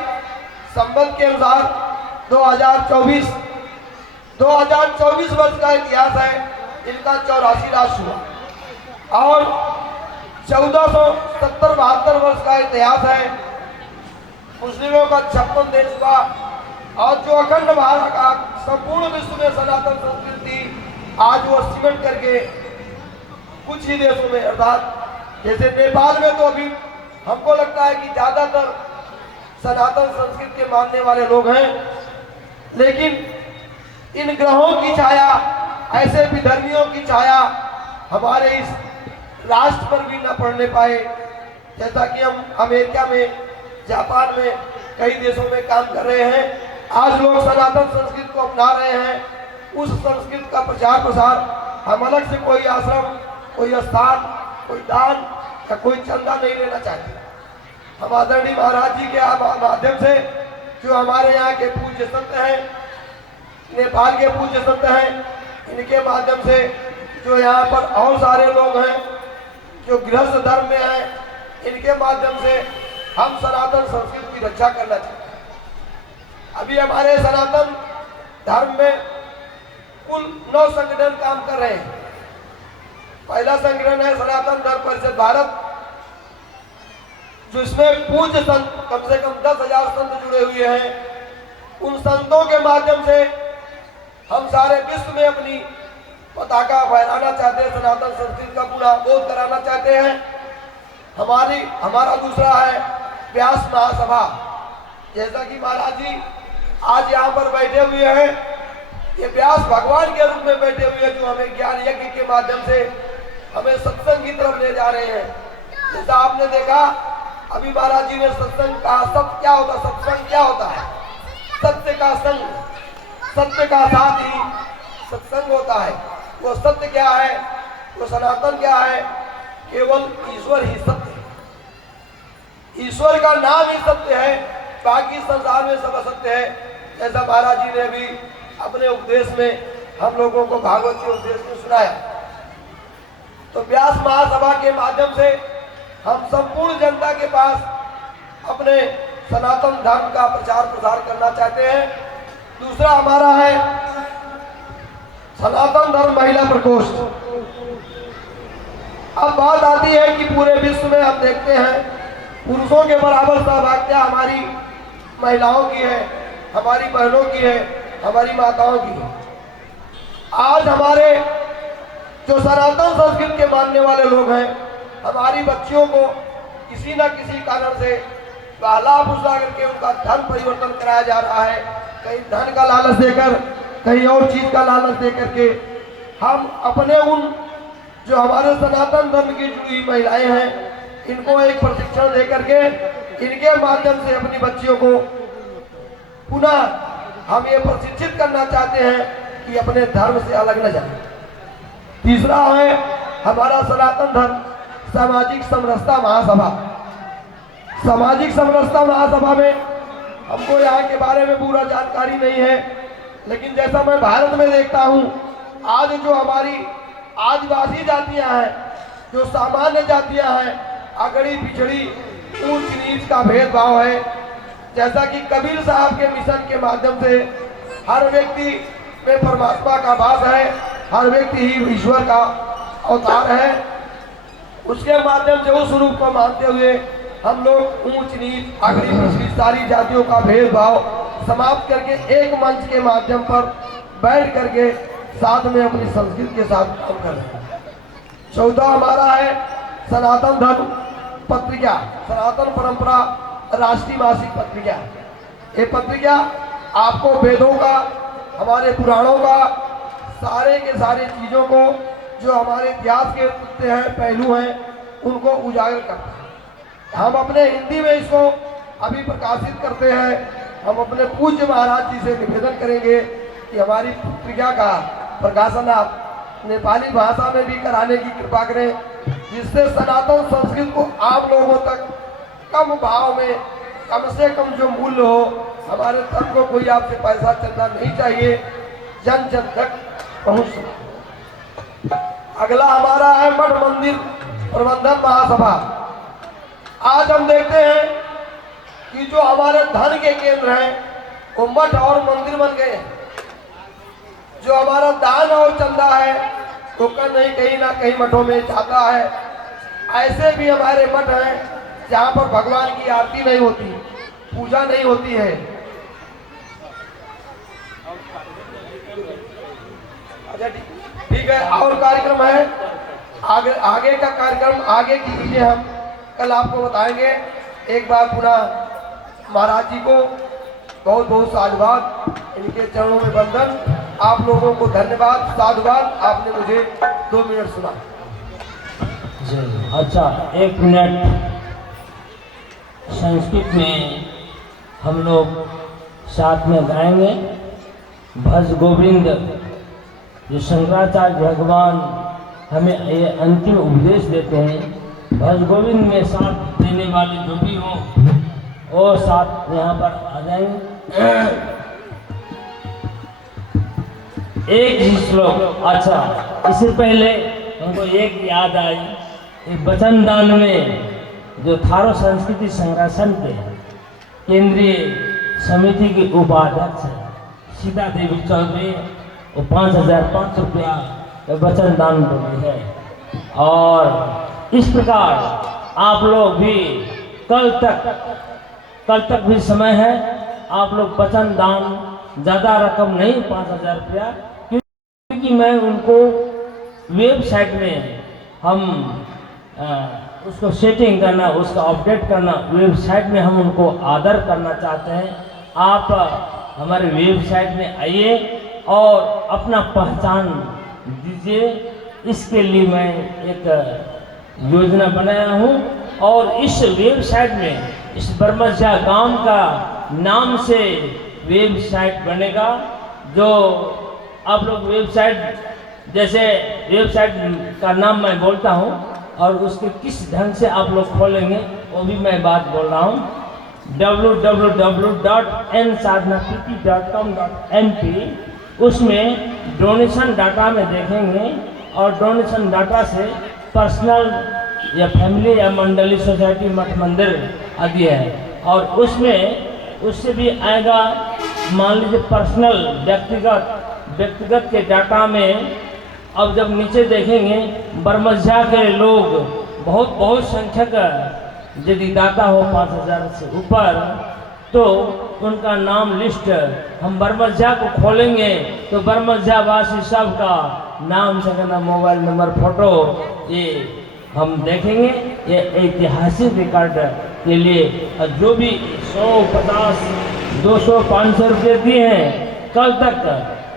संबंध के अनुसार 2024 वर्ष का इतिहास है। इनका 84 राष्ट्र हुआ और 1470-72 वर्ष का इतिहास है। मुस्लिमों का 56 देश हुआ और जो अखंड भारत का संपूर्ण विश्व में सनातन संस्कृति आज वो सिमट करके कुछ ही देशों में, अर्थात जैसे नेपाल में तो अभी हमको लगता है कि ज्यादातर सनातन संस्कृति के मानने वाले लोग हैं। लेकिन इन ग्रहों की छाया, ऐसे विधर्मियों की छाया हमारे इस राष्ट्र पर भी न पड़ने पाए। जैसा कि हम अमेरिका में, जापान में कई देशों में काम कर रहे हैं। आज लोग सनातन संस्कृति को अपना रहे हैं। उस संस्कृति का प्रचार प्रसार हम अलग से कोई आश्रम, कोई स्थान, कोई दान या कोई चंदा नहीं लेना चाहते। हम आदरणीय महाराज जी के माध्यम से, जो हमारे यहाँ के पूज्य संत हैं, नेपाल के पूज्य संत हैं, इनके माध्यम से जो यहाँ पर और सारे लोग हैं जो गृहस्थ धर्म में हैं, इनके माध्यम से हम सनातन संस्कृति की रक्षा करना चाहते हैं। अभी हमारे सनातन धर्म में कुल 9 संगठन काम कर रहे हैं। पहला संगठन है सनातन धर्म परिषद भारत, जिसमें पूज्य संत कम से कम 10,000 संत जुड़े हुए हैं। उन संतों के माध्यम से हम सारे विश्व में अपनी पताका फहराना चाहते हैं, सनातन संस्कृति का पूरा बोध कराना चाहते हैं। हमारा दूसरा है व्यास महासभा। जैसा कि महाराज जी आज यहाँ पर बैठे हुए हैं, ये व्यास भगवान के रूप में बैठे हुए हैं, जो हमें ज्ञान यज्ञ के माध्यम से हमें सत्संग की तरफ ले जा रहे हैं। जैसा आपने देखा अभी महाराज जी ने सत्संग कहा। सत्य क्या होता है? सत्संग क्या होता है? सत्य का संग, सत्य का साथ ही सत्संग होता है। वो सत्य क्या है? वो सनातन क्या है? केवल ईश्वर ही सत्य है। ईश्वर का नाम ही सत्य है, बाकी संसार में सब असत्य है। जैसा महाराज जी ने भी अपने उपदेश में हम लोगों को भागवत के उपदेश में सुनाया। तो व्यास महासभा के माध्यम से हम संपूर्ण जनता के पास अपने सनातन धर्म का प्रचार प्रसार करना चाहते हैं। दूसरा हमारा है सनातन धर्म महिला प्रकोष्ठ। अब बात आती है कि पूरे विश्व में हम देखते हैं पुरुषों के बराबर सहभागिता हमारी महिलाओं की है, हमारी बहनों की है, हमारी माताओं की है। आज हमारे जो सनातन संस्कृति के मानने वाले लोग हैं, हमारी बच्चियों को किसी न किसी कारण से बहला फुसला करके उनका धर्म परिवर्तन कराया जा रहा है। कहीं धन का लालच देकर, कहीं और चीज का लालच देकर के हम अपने उन जो हमारे सनातन धर्म की जुड़ी हुई महिलाएं हैं, इनको एक प्रशिक्षण देकर के इनके माध्यम से अपनी बच्चियों को पुनः हम ये प्रशिक्षित करना चाहते हैं कि अपने धर्म से अलग न जाए। तीसरा है हमारा सनातन धर्म सामाजिक समरसता महासभा। सामाजिक समरसता महासभा में हमको यहाँ के बारे में पूरा जानकारी नहीं है, लेकिन जैसा मैं भारत में देखता हूँ, आज जो हमारी आदिवासी जातियाँ हैं, जो सामान्य जातियाँ हैं, अगड़ी पिछड़ी ऊंच नीच का भेदभाव है। जैसा कि कबीर साहब के मिशन के माध्यम से हर व्यक्ति में परमात्मा का वास है, हर व्यक्ति ही ईश्वर का अवतार है। उसके माध्यम से उस रूप को मानते हुए हम लोग ऊंच नीच अगड़ी पिछड़ी सारी जातियों का भेदभाव समाप्त करके एक मंच के माध्यम पर बैठ करके साथ में अपनी संस्कृति के साथ काम कर रहे हैं। चौथा हमारा है सनातन धर्म पत्रिका, सनातन परंपरा राष्ट्रीय मासिक पत्रिका। ये पत्रिका आपको वेदों का, हमारे पुराणों का, सारे के सारे चीज़ों को जो हमारे इतिहास के तथ्य हैं, पहलू हैं, उनको उजागर करते हैं। हम अपने हिंदी में इसको अभी प्रकाशित करते हैं। हम अपने पूज्य महाराज जी से निवेदन करेंगे कि हमारी पत्रिका का प्रकाशन आप नेपाली भाषा में भी कराने की कृपा करें, जिससे सनातन संस्कृति को आम लोगों तक कम भाव में, कम से कम जो मूल्य हो, हमारे धर्म को कोई आपसे पैसा चंदा नहीं चाहिए, जन जन तक पहुँच सके। अगला हमारा है मठ मंदिर प्रबंधन महासभा। आज हम देखते हैं कि जो हमारे धन के केंद्र हैं वो मठ और मंदिर बन गए हैं। जो हमारा दान और चंदा है वो कहीं ना कहीं मठों में जाता है। ऐसे भी हमारे मठ हैं जहाँ पर भगवान की आरती नहीं होती, पूजा नहीं होती है। अच्छा ठीक है, और कार्यक्रम है आगे का कार्यक्रम आगे की चीजें हम कल आपको बताएंगे। एक बार पुनः महाराज जी को बहुत बहुत साधुवाद, इनके चरणों में वंदन। आप लोगों को धन्यवाद, साधुवाद। आपने मुझे 2 मिनट सुना। अच्छा, 1 मिनट। संस्कृत में हम लोग साथ में गाएंगे भज गोविंद, जो शंकराचार्य भगवान हमें ये अंतिम उपदेश देते हैं। भज गोविंद में साथ देने वाले जो भी हो और साथ यहाँ पर आ जाएंगे। एक ही श्लोक। अच्छा, इससे पहले हमको एक याद आई, एक वचन दान में जो थारो संस्कृति संरक्षण के केंद्रीय समिति के उपाध्यक्ष सीता देवी चौधरी, वो 5,500 रुपया वचन दान बोली है। और इस प्रकार आप लोग भी कल तक भी समय है, आप लोग वचन दान ज़्यादा रकम नहीं, 5,000 रुपया, क्योंकि मैं उनको वेबसाइट में हम उसको सेटिंग करना, उसका अपडेट करना, वेबसाइट में हम उनको आदर करना चाहते हैं। आप हमारे वेबसाइट में आइए और अपना पहचान दीजिए। इसके लिए मैं एक योजना बनाया हूँ और इस वेबसाइट में इस बरमसिया गांव का नाम से वेबसाइट बनेगा। जो आप लोग वेबसाइट, जैसे वेबसाइट का नाम मैं बोलता हूँ और उसके किस ढंग से आप लोग खोलेंगे वो भी मैं बात बोल रहा हूँ। www.nsadhanapt.com.mp, उसमें डोनेशन डाटा में देखेंगे और डोनेशन डाटा से पर्सनल या फैमिली या मंडली सोसाइटी मठ मंदिर आदि है, और उससे भी आएगा। मान लीजिए पर्सनल व्यक्तिगत के डाटा में अब जब नीचे देखेंगे बरमसिया के लोग बहुत संख्यक यदि दाता हो 5,000 से ऊपर, तो उनका नाम लिस्ट हम बरमसिया को खोलेंगे तो बरमसिया वासी सब का नाम, ठिकाना, मोबाइल नंबर, फोटो ये हम देखेंगे। ये ऐतिहासिक रिकॉर्ड के लिए जो भी 100, 50, 200, 500 रुपये दिए हैं, कल तक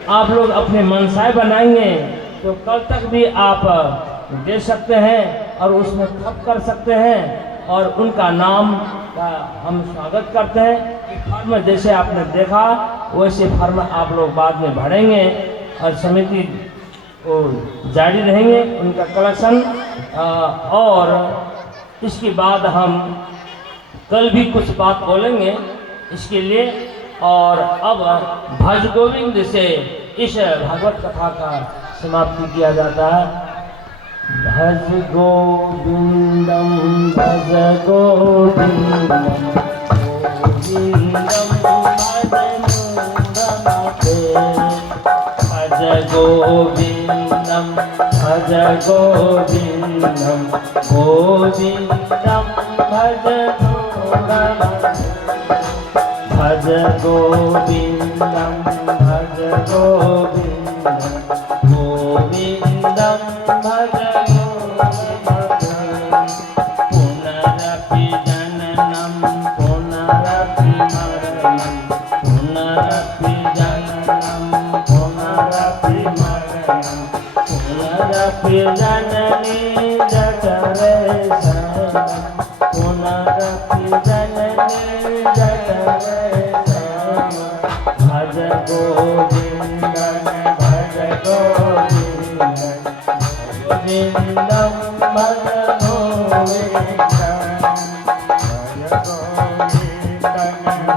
आप लोग अपने मनसाय बनाएंगे तो कल तक भी आप दे सकते हैं और उसमें खप कर सकते हैं और उनका नाम का हम स्वागत करते हैं। फॉर्म जैसे आपने देखा वैसे फॉर्म आप लोग बाद में भरेंगे और समिति को जारी रहेंगे उनका कलेक्शन। और इसके बाद हम कल भी कुछ बात बोलेंगे इसके लिए। और अब भज गोविंद से इस भागवत कथा का समाप्ति किया जाता है। भज गोविंदम भज गोविंदम गोविंदम भज गोविंदम भज गोविंदम गोविंदम भज भज गोविंदम भज गोविंदम गोविंदम भज पुनरपि जननम पुनरपि मरणम पुनरपि जननम पुनरपि मरणम पुनरपि जननी जठरे शरणम पुनरपि जननी जठरे शरणम भज गोविंदम भज गोविंदम गोविंदम भज गोविंदम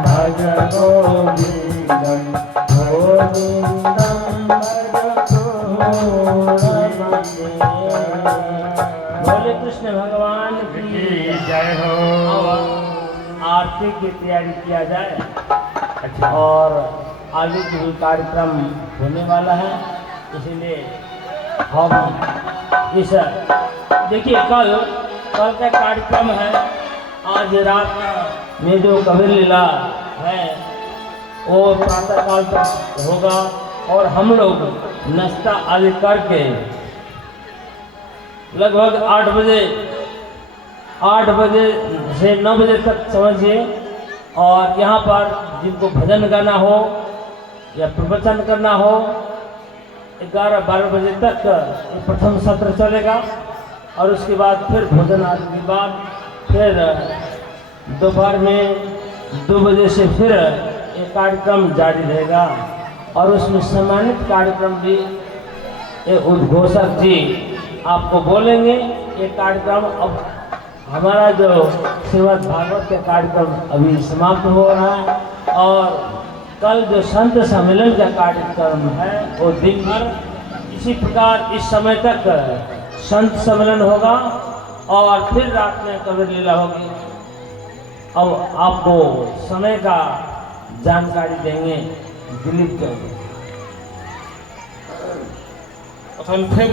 भज गोविंदम गोविंदम भज बोले कृष्ण भगवान की जय हो। आरती की तैयारी किया जाए। और आगे भी कार्यक्रम होने वाला है, इसलिए हम इस देखिए कल का कार्यक्रम है। आज रात में जो कबीर लीला है वो प्रातःकाल तक होगा और हम लोग नाश्ता आदि करके लगभग 8 बजे से 9 बजे तक समझिए। और यहाँ पर जिनको भजन गाना हो या प्रवचन करना हो 11-12 बजे तक प्रथम सत्र चलेगा और उसके बाद फिर भोजन आदि के बाद फिर दोपहर में 2 बजे से फिर ये कार्यक्रम जारी रहेगा और उसमें सम्मानित कार्यक्रम भी ये उद्घोषक जी आपको बोलेंगे। ये कार्यक्रम अब हमारा जो श्रीमद् भागवत का कार्यक्रम अभी समाप्त हो रहा है और कल जो संत सम्मेलन का कार्यक्रम है वो दिन भर इसी प्रकार इस समय तक संत सम्मेलन होगा और फिर रात में कबीर लीला होगी। अब आपको समय का जानकारी देंगे दिलीप चौधरी। अपन फिर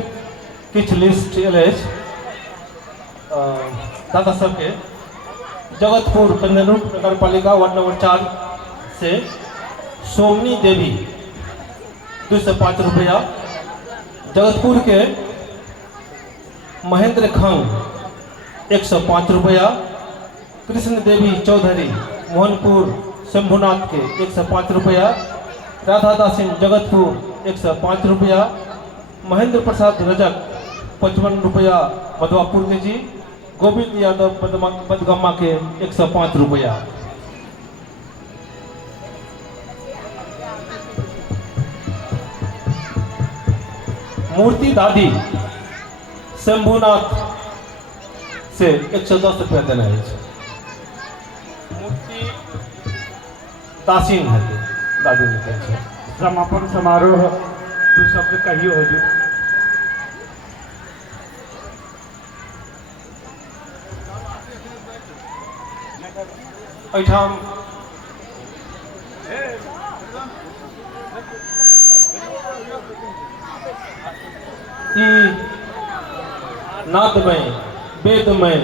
किछ लिस्ट एलएच दादा सबके जगतपुर कंजनूप नगर पालिका वार्ड नंबर 4 से सोमनी देवी 205 रुपया, जगतपुर के महेंद्र खंग 105 रुपया, कृष्ण देवी चौधरी मोहनपुर शंभुनाथ के 105 रुपया, राधा दासिन जगतपुर 105 रुपया, महेंद्र प्रसाद रजक 55 रुपया मधुआपुर के जी, गोविंद यादव बदगम्मा के 105 रुपया। मूर्ति दादी शंभुनाथ से 110 रुपया देना है। मूर्ति दासीन है दादी ने समापन समारोह 2 शब्द कहियो हो जी। एठाम नादमय वेदमय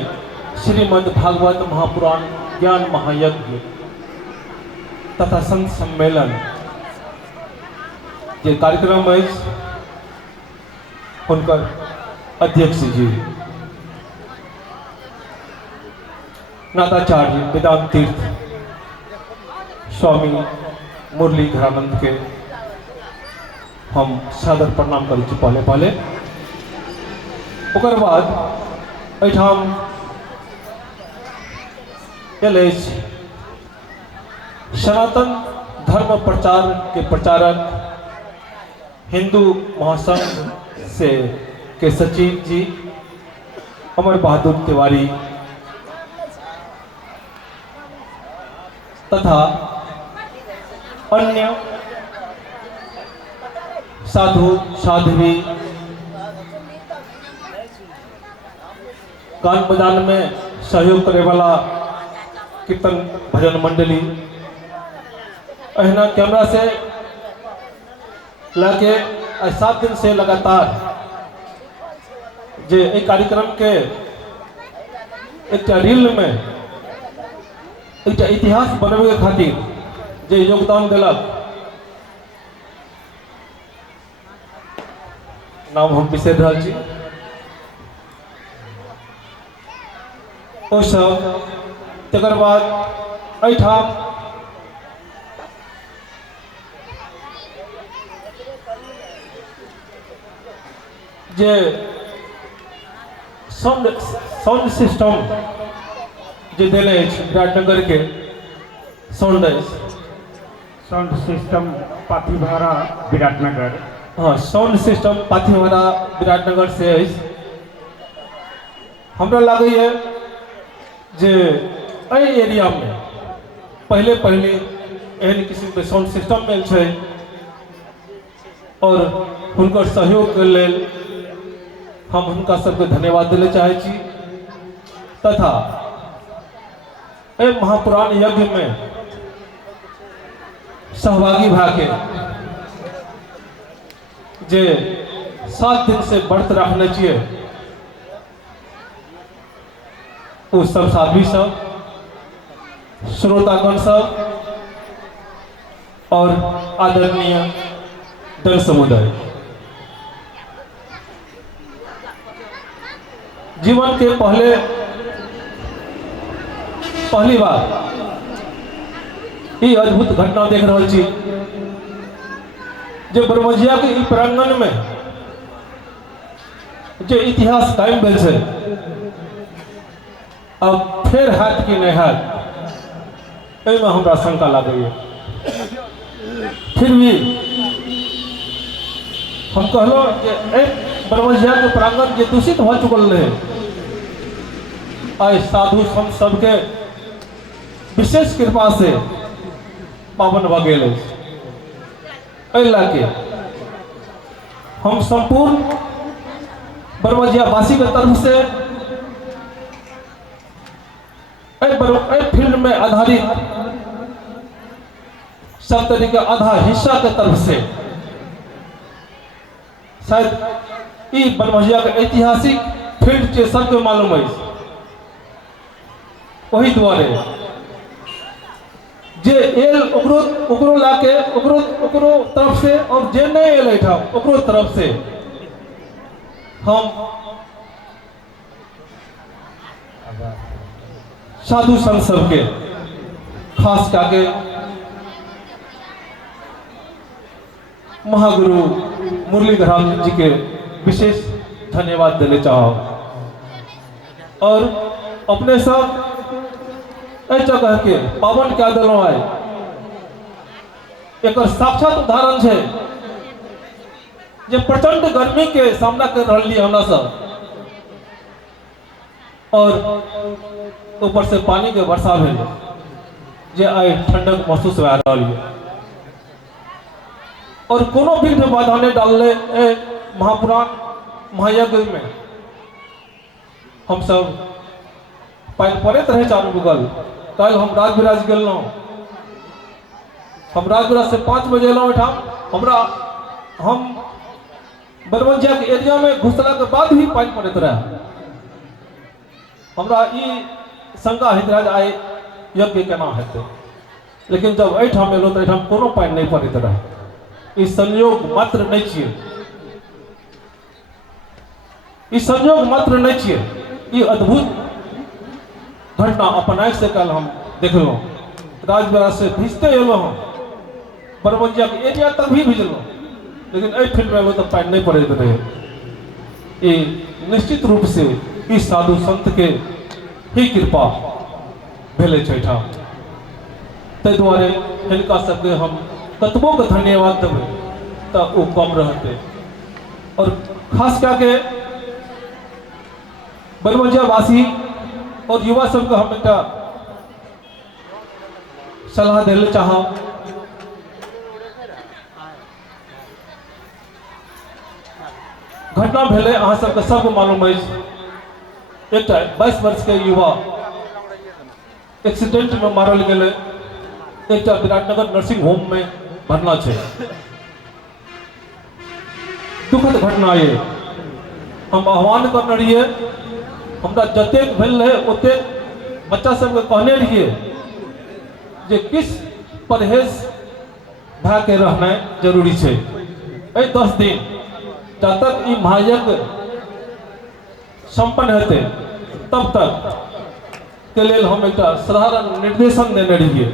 श्रीमद् भागवत महापुराण ज्ञान महायज्ञ तथा संत सम्मेलन के कार्यक्रम है उनकर अध्यक्ष जी नाथाचार्य वेदांत तीर्थ स्वामी मुरलीधरानंद के हम सादर प्रणाम करै छी। पहले ओकर बाद एठाम एलएच सनातन धर्म प्रचार के प्रचारक हिंदू महासंघ से के सचिव जी अमर बहादुर तिवारी तथा अन्य साधु साध्वी गान बजान में सहयोग करे वाला कीर्तन भजन मंडली अहिना कैमरा से लगे 7 दिन से लगातार जे एक कार्यक्रम के एक रील में एक इतिहास बनवे के खातिर जे योगदान दिलक नाम हम बिसरि रहल छी ओ सब। तकर बाद एठाम जे साउंड सिस्टम जे देने विराटनगर के साउंड सिस्टम पाथीभारा विराटनगर। हाँ, साउंड सिस्टम पाथीभारा विराटनगर से हमरा लगे है जे एरिया में पहले एहन किस्म के साउंड सिस्टम मिल छै और हुनकर सहयोग के लेल हम हुनका सबके धन्यवाद दिले चाहे छी तथा एहि महापुराण यज्ञ में सहभागी भाके जे 7 दिन से व्रत रखने चाहिए वो सब साध्वी सब श्रोतागण सब और आदरणीय दल समुदाय जीवन के पहली बार ये अद्भुत घटना देख रहा छी जो ब्रह्मजिया के ई प्रांगण में जो इतिहास कायम भेल छै अब फिर हाथ की नहीं हाथ एहिमे हमरा शंका लागैए। फिर भी हम कहलहुँ जे ब्रह्मजिया के प्रांगण जे दूषित भ चुकल रहे, आइ साधु संत सबके विशेष कृपा से पावन भ गेल अछि। एहि लऽ के हम संपूर्ण ब्रह्मजिया वासी के तरफ से फील्ड में आधारित सब तरीके आधा हिस्सा के तरफ से शायद ई ब्रह्मजिया के ऐतिहासिक फील्ड के सबके मालूम है, वही द्वारे जे एल ओकरो लाके ओकरो तरफ से और जे नहीं एल ओकरो तरफ से हम साधु संत सबके खास करके महागुरु मुरलीधर जी के विशेष धन्यवाद देने चाहो और अपने सब ए जगह के पावन क्या दिलों है। एक साक्षात उदाहरण है जे प्रचंड गर्मी के सामना कर रही हमरा सब और ऊपर से पानी के वर्षा भेल जे आइ ठंडक महसूस भए रही है और कोनो विघ्न बाधा नहीं डालले महापुराण महायज्ञ में हम सब पानि पड़ैत रहे चारू बगल। कल हम राजविराज गेलहुँ, हम राजविराज से 5 बजे एलहुँ एहिठाम। हम ब्रह्मजिया के एरिया में घुसला के बाद भी पानि पड़ैत रहे। हमरा ई शंका होइत रहे आइ यज्ञ केना हेतै, लेकिन जब एहिठाम एलहुँ तऽ एहिठाम कोनो पानि नहीं पड़ैत रहे। ई संयोग मात्र नहीं छियै, ई संयोग मात्र नहीं छियै, ई अद्भुत घटना अपन आँखि से कल हम देखलहुँ। राजविराज से भिजते एलहुँ, ब्रह्मजिया के एरिया तक भी भिजलहुँ, लेकिन एहि फील्ड में एलहुँ तऽ पानि नहीं पड़ैत रहे। ई निश्चित रूप से ई साधु संत के ही कृपा भेले छै एहिठाम। ताहि दुआरे हिनका सबके हम कतबो के धन्यवाद देबै तऽ ओ कम रहते। और खास करके ब्रह्मजिया वासी और युवा सबके हम एक सलाह देले चाहब। घटना भेले अहाँ सबके सबके मालूम है, एक 22 वर्ष के युवा एक्सीडेंट में मारल गेले, एक विराटनगर नर्सिंग होम में भरना है। दुखद घटना ये हम आह्वान करने रहिए, हमरा जतेक भेल रहे ओतेक बच्चा सबके कहने रहिए जे किस परहेज भए के रहना जरूरी है। 10 दिन जब तक ई महायज्ञ संपन्न हेतै तब तक के लेल हम एक साधारण निर्देशन देने रहिए,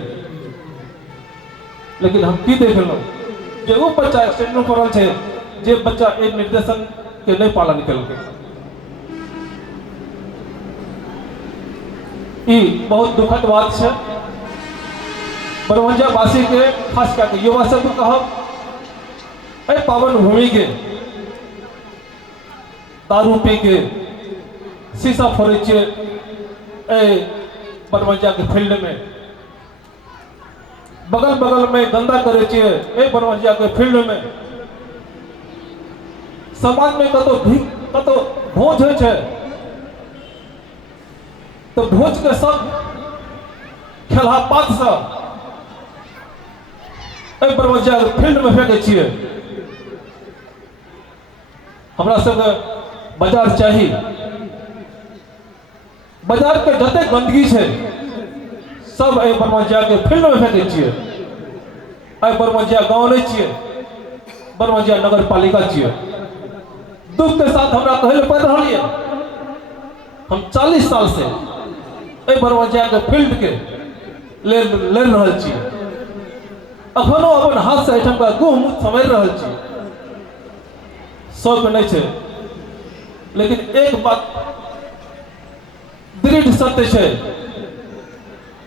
लेकिन हम की देखलहुँ जे वो बच्चा एक्सीडेंट में पड़ल है, जे बच्चा एक निर्देशन के नहीं पालन केलकै। ई बहुत दुखद बात है। ब्रह्मजिया वासी के खास करके युवा सब कहब एहि पावन भूमि के दारू पी के शीशा फोड़े छियै ब्रह्मजिया के फील्ड में, बगल बगल में गंदा करे छियै ब्रह्मजिया के फील्ड में। समाज में कतो भोज होइ छै तो भोज के सब खेलहा पात सब ब्रह्मजिया के फील्ड में फेंके छियै। हमरा सबके बाजार चाही, बाजार के जते गंदगी है सब ब्रह्मजिया के फील्ड में फेंके छियै। ब्रह्मजिया गाँव नहीं छियै, ब्रह्मजिया नगर पालिका छियै। दुख के साथ हमरा कहले पड़ रही है, हम 40 साल से ब्रह्मजिया के फील्ड के ले रहल छियै। अखनो अपन हाथ से एहिठाम का गुह मुँह समझ रहल छियै, शौक नहीं है। लेकिन एक बात दृढ़ सत्य है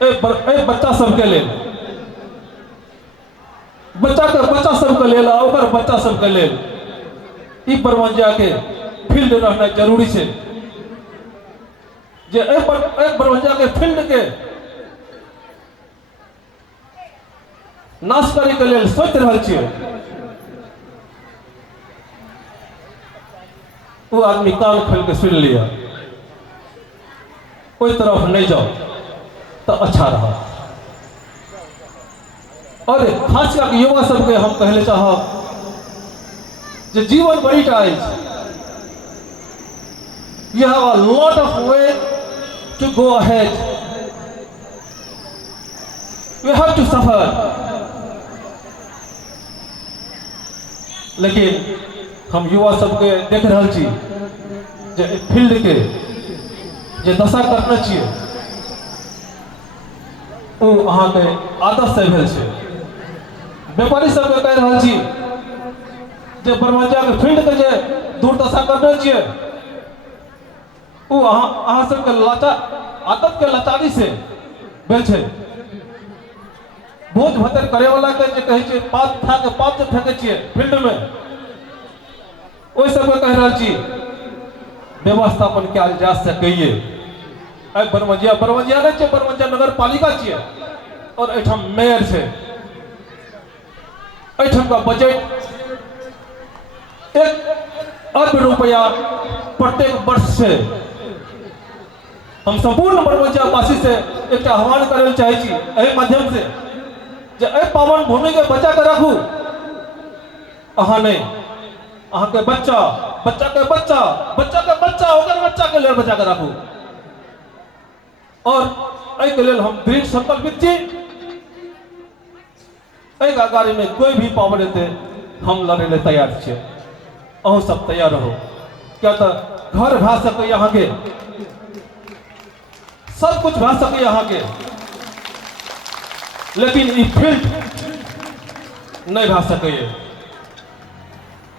बच्चा सबके लेल, बच्चा सबके लेल आ ओकर बच्चा सबके लेल ई बरमंजिया के फील्ड रहना जरूरी है। जे बरमंजिया के फील्ड के नाश करे के लेल सोच रहल छियै, वो आदमी कान खोल के सुन लिया, कोई तरफ नहीं जाओ तो अच्छा रहा। और खास करके युवा सबके हम कहले चाहब जे जीवन बड़ी ties, you have a lot of way to go ahead, you have to suffer, लेकिन हम युवा सबके देख रहा छी जे फील्ड के जे दशा करना चाहिए वो अहाँ के आदत से भेल छै। व्यापारी सबके कह रहा छी जे बरमंजिया के फील्ड के जे दुर्दशा करना चाहिए वो अहाँ सबके आदत के लाचारी से भेल छै। भोज भतर करे वाला के जे कहै छै पात खा के पात फेंकै छियै फील्ड में, ओहि सबके कह रहा छी व्यवस्थापन कयल जा सकैए। बरमंजिया नहीं छै, बरमंजिया नगर पालिका छियै और एठाम मेयर छै। एठाम का बजट 1 अरब रुपया प्रत्येक वर्ष से। हम संपूर्ण बरमंजिया वासी से एक आह्वान करे चाहे छी एहि माध्यम से जे एहि पावन भूमि के बचा के रखू। अहाँ नहीं, अहाँ के बच्चा ओकर बच्चा के लेल बचा के रखू। और एहि के लेल हम दृढ़ संकल्पित छी। एहि गाड़ी में कोई भी पावर एते हम लड़े ले तैयार छियै, अहूँ सब तैयार रहो। क्या तो घर भए सकै अहाँ के, सब कुछ भए सकै अहाँ के, लेकिन ई फील्ड नहीं भए सकैए।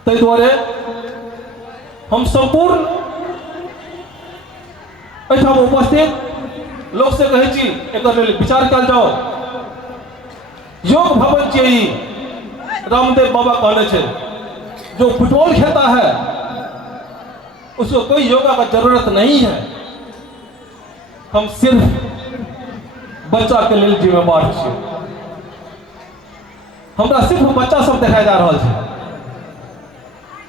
ताहि दुआरे हम संपूर्ण एठाम उपस्थित लोग से कहै छी एकर लेल विचार कयल जाओ। योग भवन छै, रामदेव बाबा कहने थे जो फुटबॉल खेलता है उसको कोई योगा का जरूरत नहीं है। हम सिर्फ बच्चा के लिए जिम्मेवार छियै। हमरा सिर्फ बच्चा सब देखाई जा रहा है।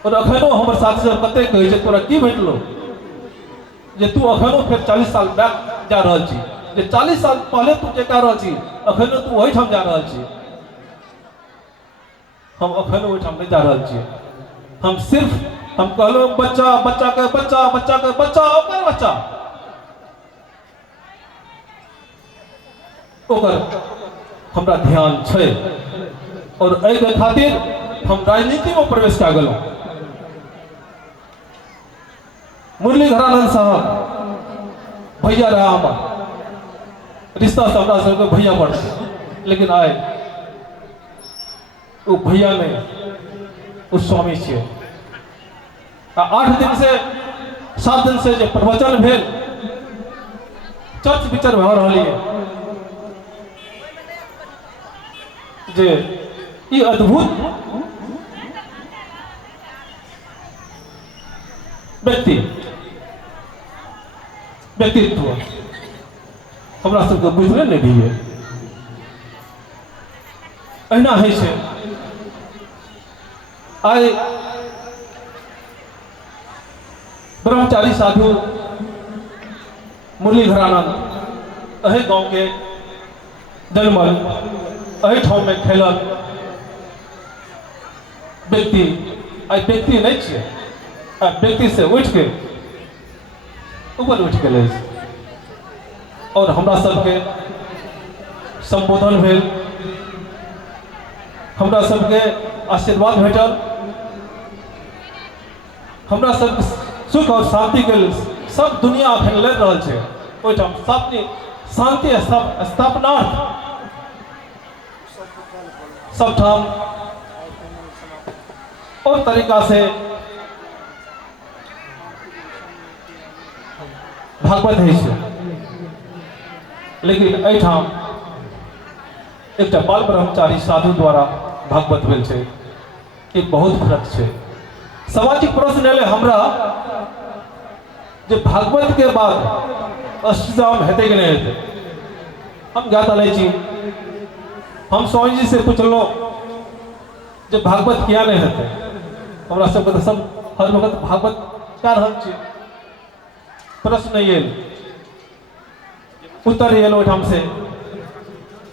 और अखनो हमर साथी सब कते कहै छै तोरा की भेटलो जे तू अखनो फिर 40 साल बैक जा रहल छी, जे 40 साल पहले तू जे कह रहल छी अखनो तू वही ठाम जा रहल छी। हम अखनो वही ठाम नहीं जा रहल छी। हम सिर्फ हम कहलो बच्चा के बच्चा ओकर बच्चा ओकर हमरा ध्यान छै। और एहि के खातिर हम राजनीति में प्रवेश कऽ गेलहुँ। मुरलीधरानंद साहब भैया रहा हमर, रिश्ता से हमरा सबके भैया पड़ते, लेकिन आए वो भैया नहीं, वो स्वामी छियै। 8 दिन से 7 दिन से जो प्रवचन भेल, चर्च विचार भऽ रहल है जे ई अद्भुत व्यक्तित्व हमरा सबके बुझले नहीं दिए। अहिना है छै। आइ ब्रह्मचारी साधु मुरलीधरानंद अही गांव के जन्मल, अही ठाव में खेलल व्यक्ति आई व्यक्ति नहीं छे, व्यक्ति से उठ के ऊपर उठ गेल और हमरा सबके संबोधन भेल, हमरा सबके आशीर्वाद भेटल, हमरा सब सुख और शांति के सब दुनिया अखन लड़ रहल छै। ओहिठाम शांति स्थापनार्थ सब ठाम और तरीका से भागवत है। लेकिन एहिठाम एकटा बाल ब्रह्मचारी साधु द्वारा भागवत भेल छै, ई बहुत फर्क छै। सामाजिक प्रश्न एलै हमरा जे भागवत के बाद अष्टजाम हेतै कि नहीं हेतै। हम ज्ञाता नहीं छी। हम स्वामी जी से पूछलहुँ जे भागवत किया नहीं हेतै। हमरा सबके तऽ सब हर वक्त भागवत कए रहल छी, प्रश्न नहीं आयल। उत्तर आयल ओहिठाम से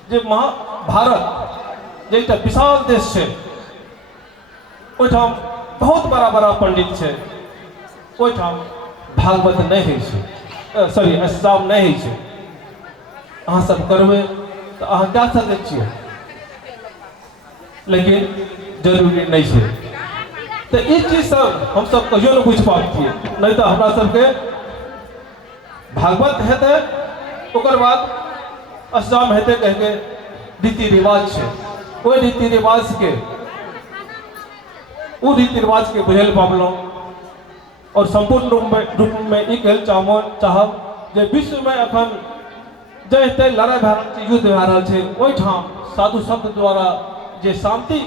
जे महाभारत जे एकटा विशाल देश छै, ओहिठाम बहुत बड़ा बड़ा पंडित छै, ओहिठाम भागवत नहीं होइ छै, सॉरी अष्टजाम नहीं होइ छै। अहाँ सब करबै तऽ अहाँ कए सकै छियै, लेकिन जरूरी नहीं छै। तो ई चीज सब हम सब कहियो नहीं बुझ पाबतियै, नहीं तो हमरा सबके भागवत हेतै ओकर बाद अष्टजाम हेतै कह के रीति रिवाज छै। ओहि रीति रिवाज के ओ रीति रिवाज के बुझल पाबलहुँ और संपूर्ण रूप में ई कहल चाहब जे विश्व में अखन जे एते लड़ाई भए रहल छै, युद्ध भए रहल छै, ओहिठाम साधु शब्द द्वारा जे शांति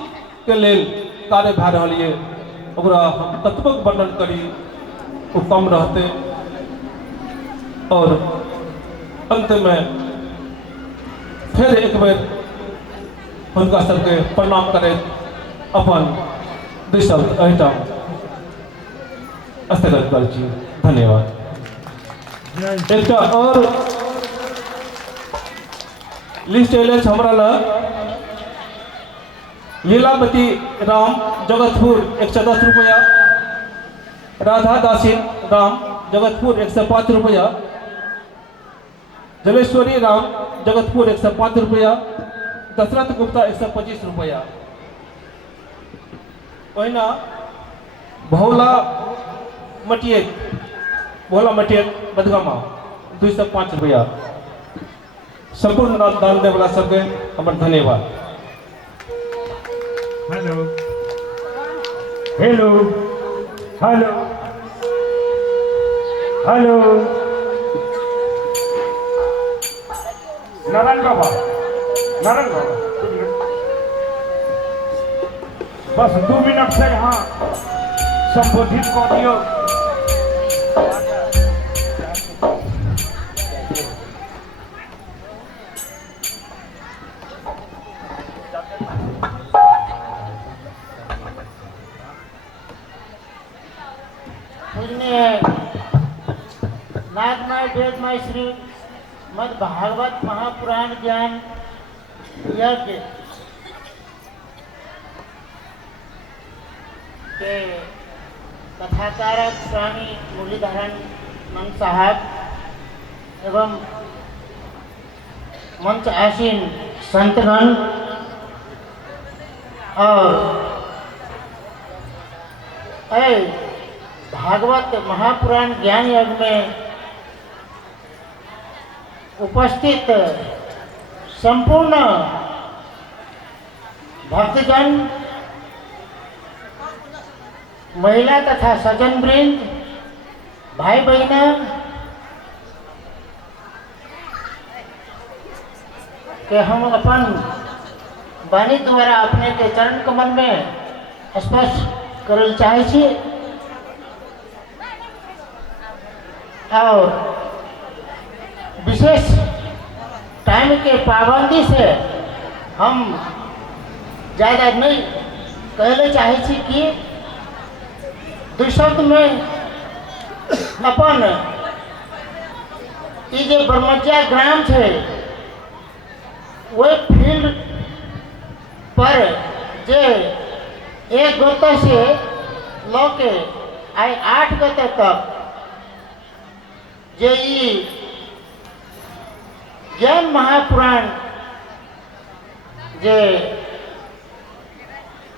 के लेल कार्य भए रहल है, ओकरा हम तत्वक वर्णन करी वो कम रहते। और अंत में फिर एक बेर हुनका सबके प्रणाम करैत अपन दुई शब्द एहिठाम स्थगित करै छी। धन्यवाद। एकटा और लिस्ट एल हमरा लग लीलावती राम जगतपुर 110 रुपया, राधा दासिन राम जगतपुर 105 रुपया, जलेश्वरी राम जगतपुर 105 रुपया, दशरथ गुप्ता 125 रुपया। ओहिना भोला मटियत बदगामा 205 रुपया। संपूर्ण दान दे वाला सबके हमर धन्यवाद। Hello hello hello hello Narayan Baba बस 2 मिनट से यहाँ संबोधित कर दियो। नागमय वेदमय श्री मद भागवत महापुराण ज्ञान यज्ञ के कथाकारक स्वामी मुरलीधरन मन साहब एवं मंच आसीन संतगण और भागवत महापुराण ज्ञान यज्ञ में उपस्थित संपूर्ण भक्तजन, महिला तथा सज्जन वृंद, भाई बहना, के हम अपन वाणी द्वारा अपने के चरण कमल में स्पर्श करल चाहे छी और विशेष टाइम के पाबंदी से हम ज़्यादा नहीं कहले चाहे छी कि 2 शब्द में अपन ई जे ब्रह्मज्ञा ग्राम है वो फील्ड पर जे 1 गते से लौके आई 8 गते तक जे ज्ञान महापुराण जे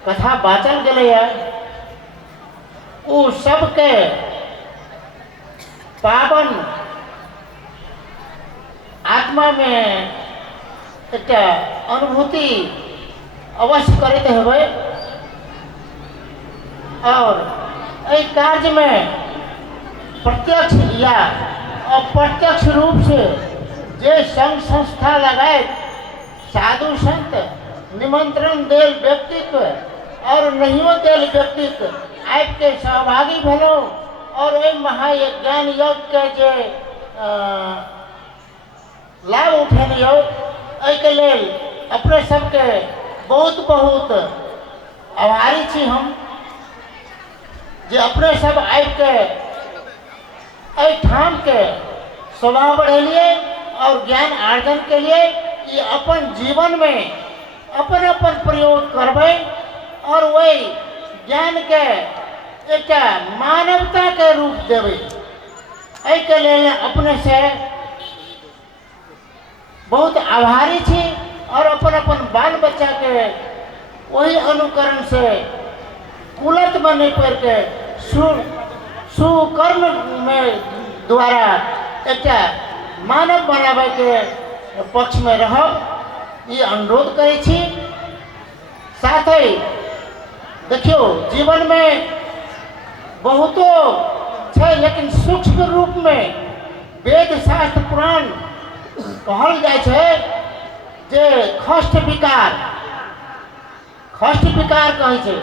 कथा बाचल गए उ सबके पावन आत्मा में एक अनुभूति अवश्य करते हुए और इस कार्य में प्रत्यक्ष या अप्रत्यक्ष रूप से जे संघ संस्था लगाए साधु संत निमंत्रण देल व्यक्तित्व और नहियो देल व्यक्तित्व आपके सहभागी भेलो और एहि महाज्ञान योग के जे लाभ उठेलियो एहिके लेल अपने सबके बहुत बहुत आभारी छी हम जे अपने सब आबिके एहिठाम के शोभा बढ़ेलिए और ज्ञान आर्जन के लिए ये अपन जीवन में अपन अपन प्रयोग करबै और वही ज्ञान के एक मानवता के रूप देबै। एहिके लेल अपने से बहुत आभारी छी और अपन अपन बाल बच्चा के वही अनुकरण से कुलत में नहीं पड़ के सुकर्म में द्वारा एक मानव बनावे के पक्ष में रहब ये अनुरोध करै छी। साथ ही देखियो जीवन में बहुतो है लेकिन सूक्ष्म रूप में वेद शास्त्र पुराण कहल जाय छे जे खष्ट विकार कहै छे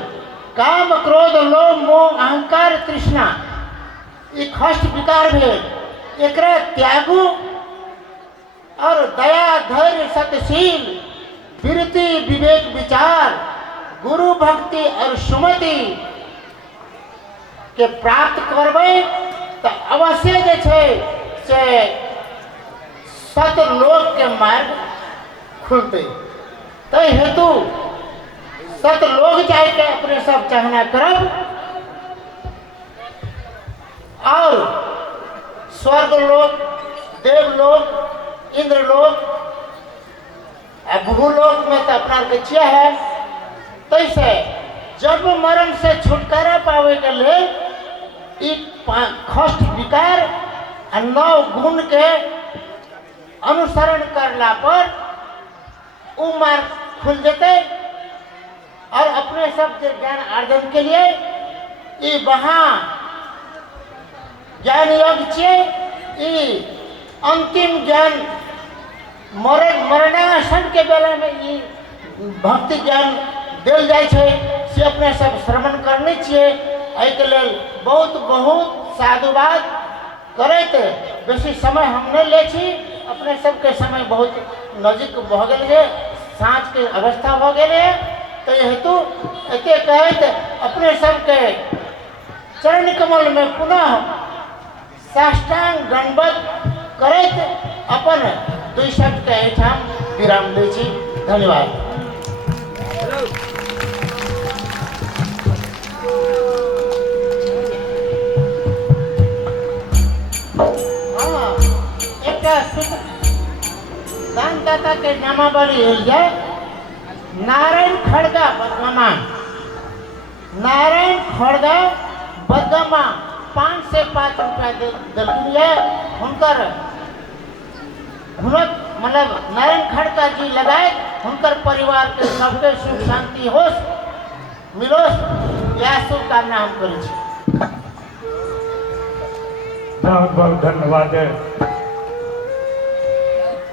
काम क्रोध लोभ मोह अहंकार तृष्णा ये खष्ट विकार भेल एकरा त्यागू और दया धैर्य सत्यशील वृत्ति विवेक विचार गुरु भक्ति और सुमति के प्राप्त करबै तो अवश्य जे छे से सतलोक के मार्ग खुलते। तै हेतु सतलोक जाए के अपने सब चाहना करब और स्वर्गलोक देवलोक इंद्रलोक भूलोक में तो अपना के चिया है। तैसे जब मरण से छुटकारा पावे के लिए खष्ट विकार और 9 गुण के अनुसरण करला पर वो मार्ग खुल जते और अपने सब के ज्ञान आर्जन के लिए ये वहाँ ज्ञान योग छे अंतिम ज्ञान मरणासन के बेला में ये भक्ति ज्ञान देल जाय छे से अपने सब श्रवण करने छिए। एहि के लेल बहुत बहुत साधुवाद करैत बेसी समय हम नहीं ले छी अपने सबके समय बहुत नजदीक भ गेल है साँझ के अवस्था भ गेल है तो हेतु एते कहैत अपने सबके चरण कमल में पुनः साष्टांग दंडवत करैत अपन 2 शब्द के एहिठाम विराम दै छी। धन्यवाद। दानदाता के नामावली है नारायण खड़गा बदगमा 5 से 5 रुपया दिलखिन है हुनकर मतलब नारायण खड़का जी लगाए हुनकर परिवार के सबके सुख शांति हो मिलो यह शुभकामना हम करै छी। बहुत बहुत धन्यवाद।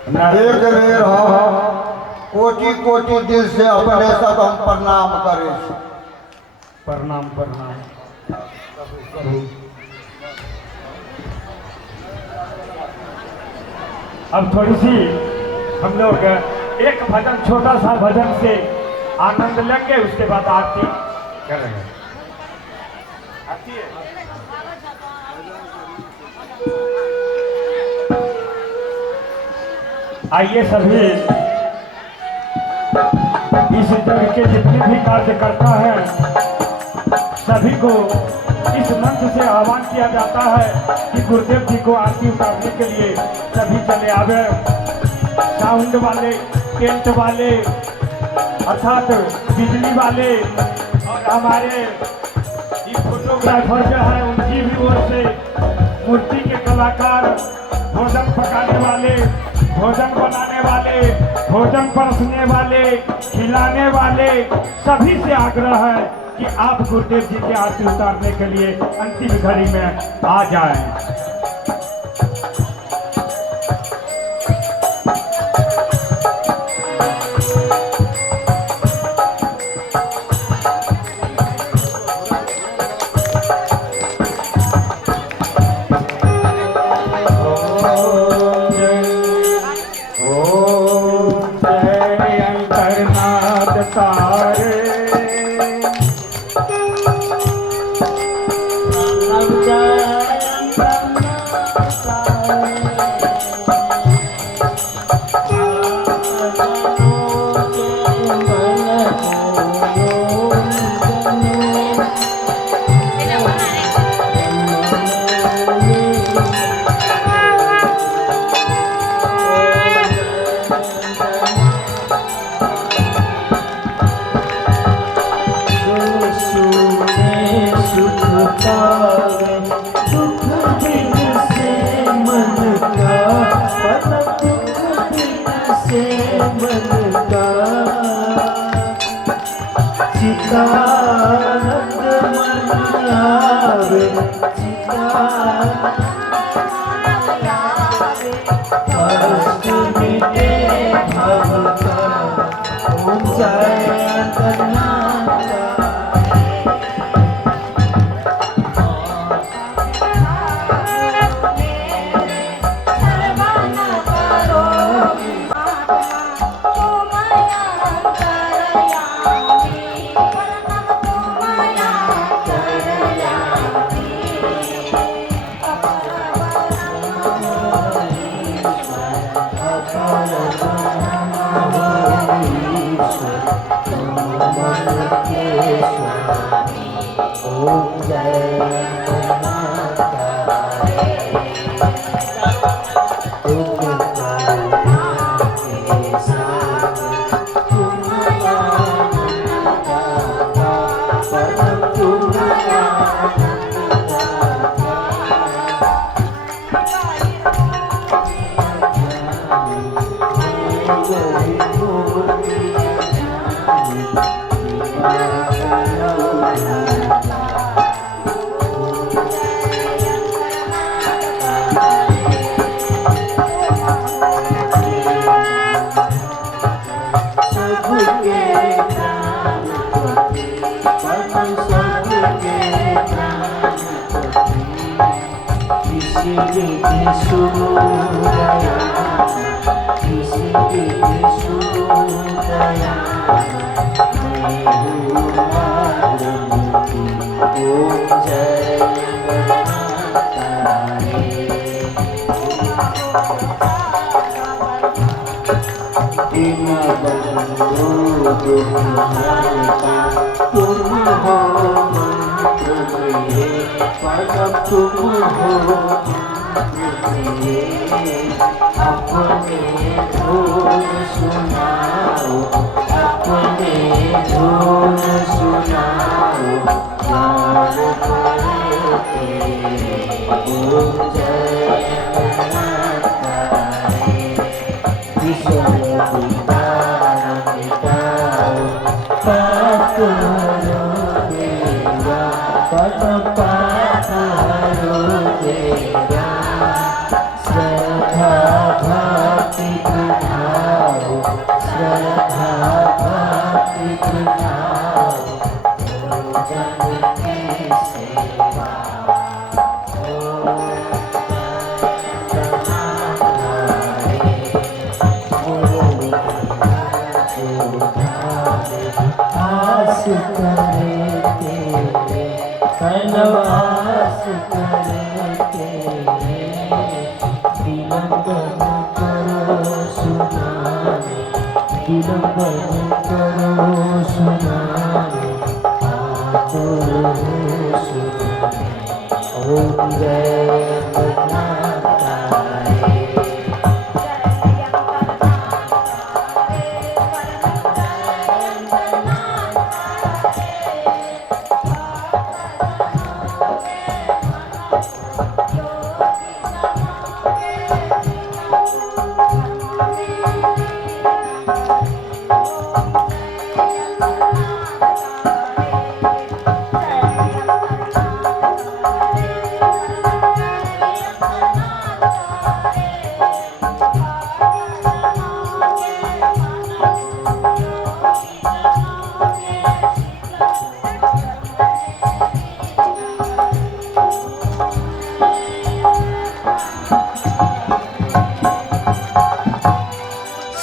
एक बेर हम कोटि कोटि दिल से अपने सब हम प्रणाम करे छी। प्रणाम प्रणाम। अब थोड़ी सी हम लोग एक भजन छोटा सा भजन से आनंद लेंगे उसके बाद आरती करेंगे। आरती है आइए सभी इस जग के जितने भी कार्यकर्ता हैं सभी को इस मंच से आह्वान किया जाता है कि गुरुदेव जी को आरती उतारने के लिए सभी चले आवे। साउंड वाले टेंट वाले अर्थात बिजली वाले और हमारे ये फोटोग्राफर जो है उनकी भी ओर से मूर्ति के कलाकार भोजन पकाने वाले भोजन बनाने वाले भोजन परसने वाले खिलाने वाले सभी से आग्रह है कि आप गुरुदेव जी की आरती उतारने के लिए अंतिम घड़ी में आ जाएं। पावे दुख बिन से मन का परम दुख बिन से मन का चितानंद मन आवे कष्ट मिटे भव का ओम जय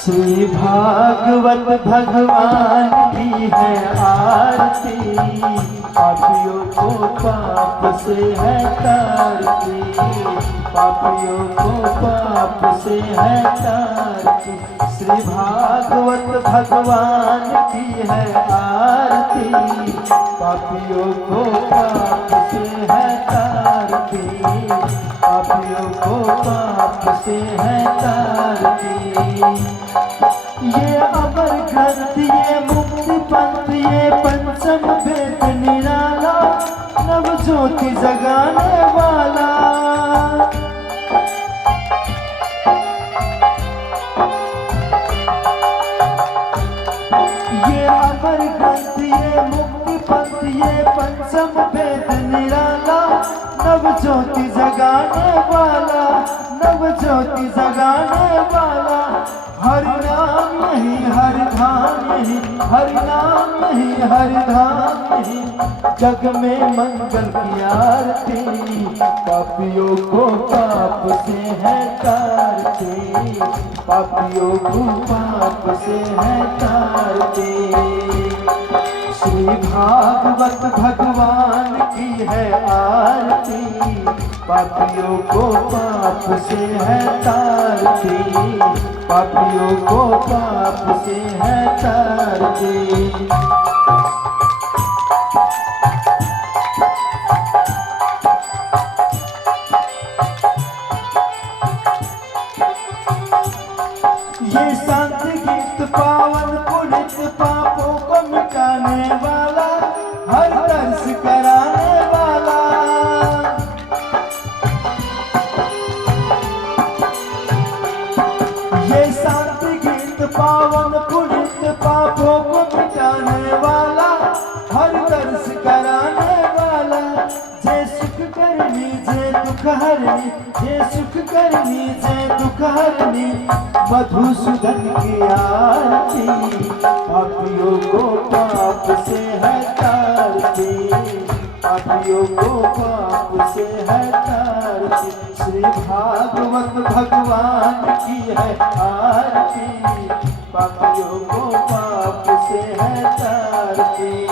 श्री भागवत भगवान की है आरती, पापियों को पाप से है तारती, पापियों को पाप से है तारती। श्री भागवत भगवान की है आरती, पापियों को पाप से है तारती, पापियों को पाप से है तारती। ये अमर ग्रंथ, ये मुक्ति पंथ, ये पंचम वेद निराला, नव ज्योति जगाने वाला। ये अमर ग्रंथ, ये मुक्ति पंथ, ये पंचम वेद निराला, नव ज्योति जगाने वाला, नव ज्योति जगाने वाला। हर नाम यही, हर धाम यही, हर नाम यही, हर धाम यही। जग में मंगल की आरती, पापियों को पाप से है तारती, पापियों को पाप से है तारती। श्री भागवत भगवान की है आरती, पापियों को पाप से है तारती, पापियों को पाप से है तारती। ये संत गीत पावन पुनित, पापों को मिटाने वाला, हर दर्श कराने वाला। ये संत गीत पावन पुनित, पापों को मिटाने वाला, हर दर्श कराने वाला। जय सुख करनी, जय दुख हरनी, जय सुख करनी, जय दुख हरनी। मधुसूदन की आरती, पापियों को पाप से है तारती, पापियों को पाप से है तारती। श्री भागवत भगवान की है आरती, पापियों को पाप से है तारती।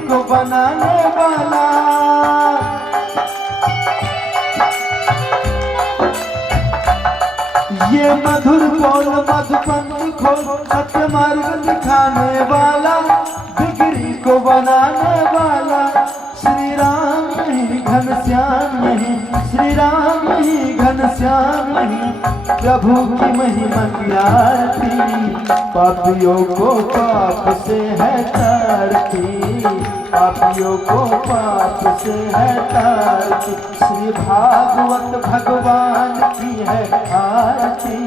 को बनाने वाला। ये मधुर बोल मधुपंथ खोल, सत्य मार्ग दिखाने वाला, बिगड़ी को बनाने वाला। श्री राम नहीं घनश्याम नहीं, श्री राम नहीं घनश्याम नहीं। प्रभु की महिमा की आरती, पापियों को पाप से है तारती, पापियों को पाप से है तारती। श्री भागवत भगवान की है आरती,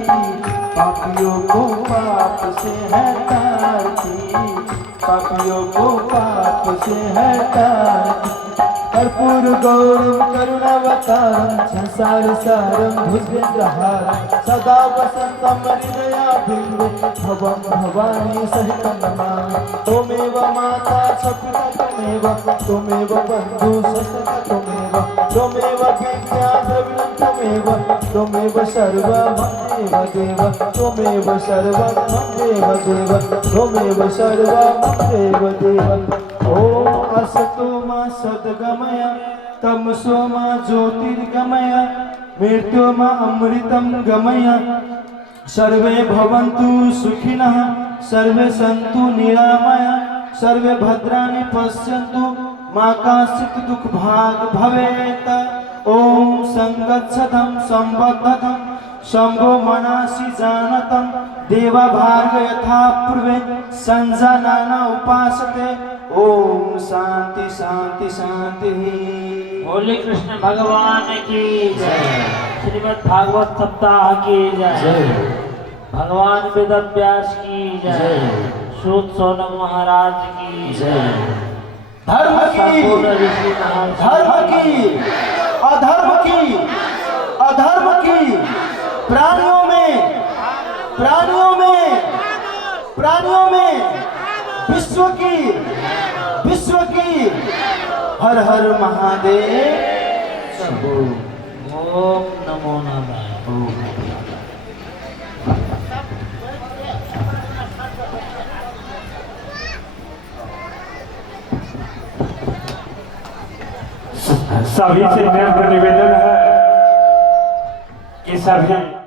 पापियों को पाप से है तारती, पापियों को पाप से है तारती। कर्पूर गौरम करुणावतारम, संसार सारम भुजगेन्द्रहारम, सदा वसंतम हृदयारविन्दे, भवं भवानी सहितं नमामि। त्वमेव माता च पिता त्वमेव, त्वमेव बन्धु सखा त्वमेव, त्वमेव विद्या द्रविणं त्वमेव, त्वमेव सर्वं मम देव, त्वमेव सर्वं मम देव, त्वमेव सर्वं मम देव। ओम असतो मा सद्गमय, तमसो मा ज्योतिर्गमय, मृत्यो मा अमृतं गमय। सर्वे भवन्तु सुखिनः, सर्वे सन्तु निरामय, सर्वे भद्राणि पश्यन्तु, मा कश्चित् दुःखभाग् भवेत्। ओम संगच्छतं संबद्धतं, शंभो मनासि जानतं, देवा भार्ग यथा पूर्वे, संजानाना उपासते। ओम शांति शांति शांति। होली कृष्ण भगवान की जय। श्रीमद् भागवत सप्ताह की जय। भगवान वेद व्यास की जय। सूत सोनम महाराज की जय। धर्म की, धर्म की, अधर्म की, अधर्म की, प्राणियों में, प्राणियों में, प्राणियों में, विश्व की, विश्व की। हर हर महादेव शंभो। ओम नमो नारायण। हर सभी से मेरा निवेदन है कि सभी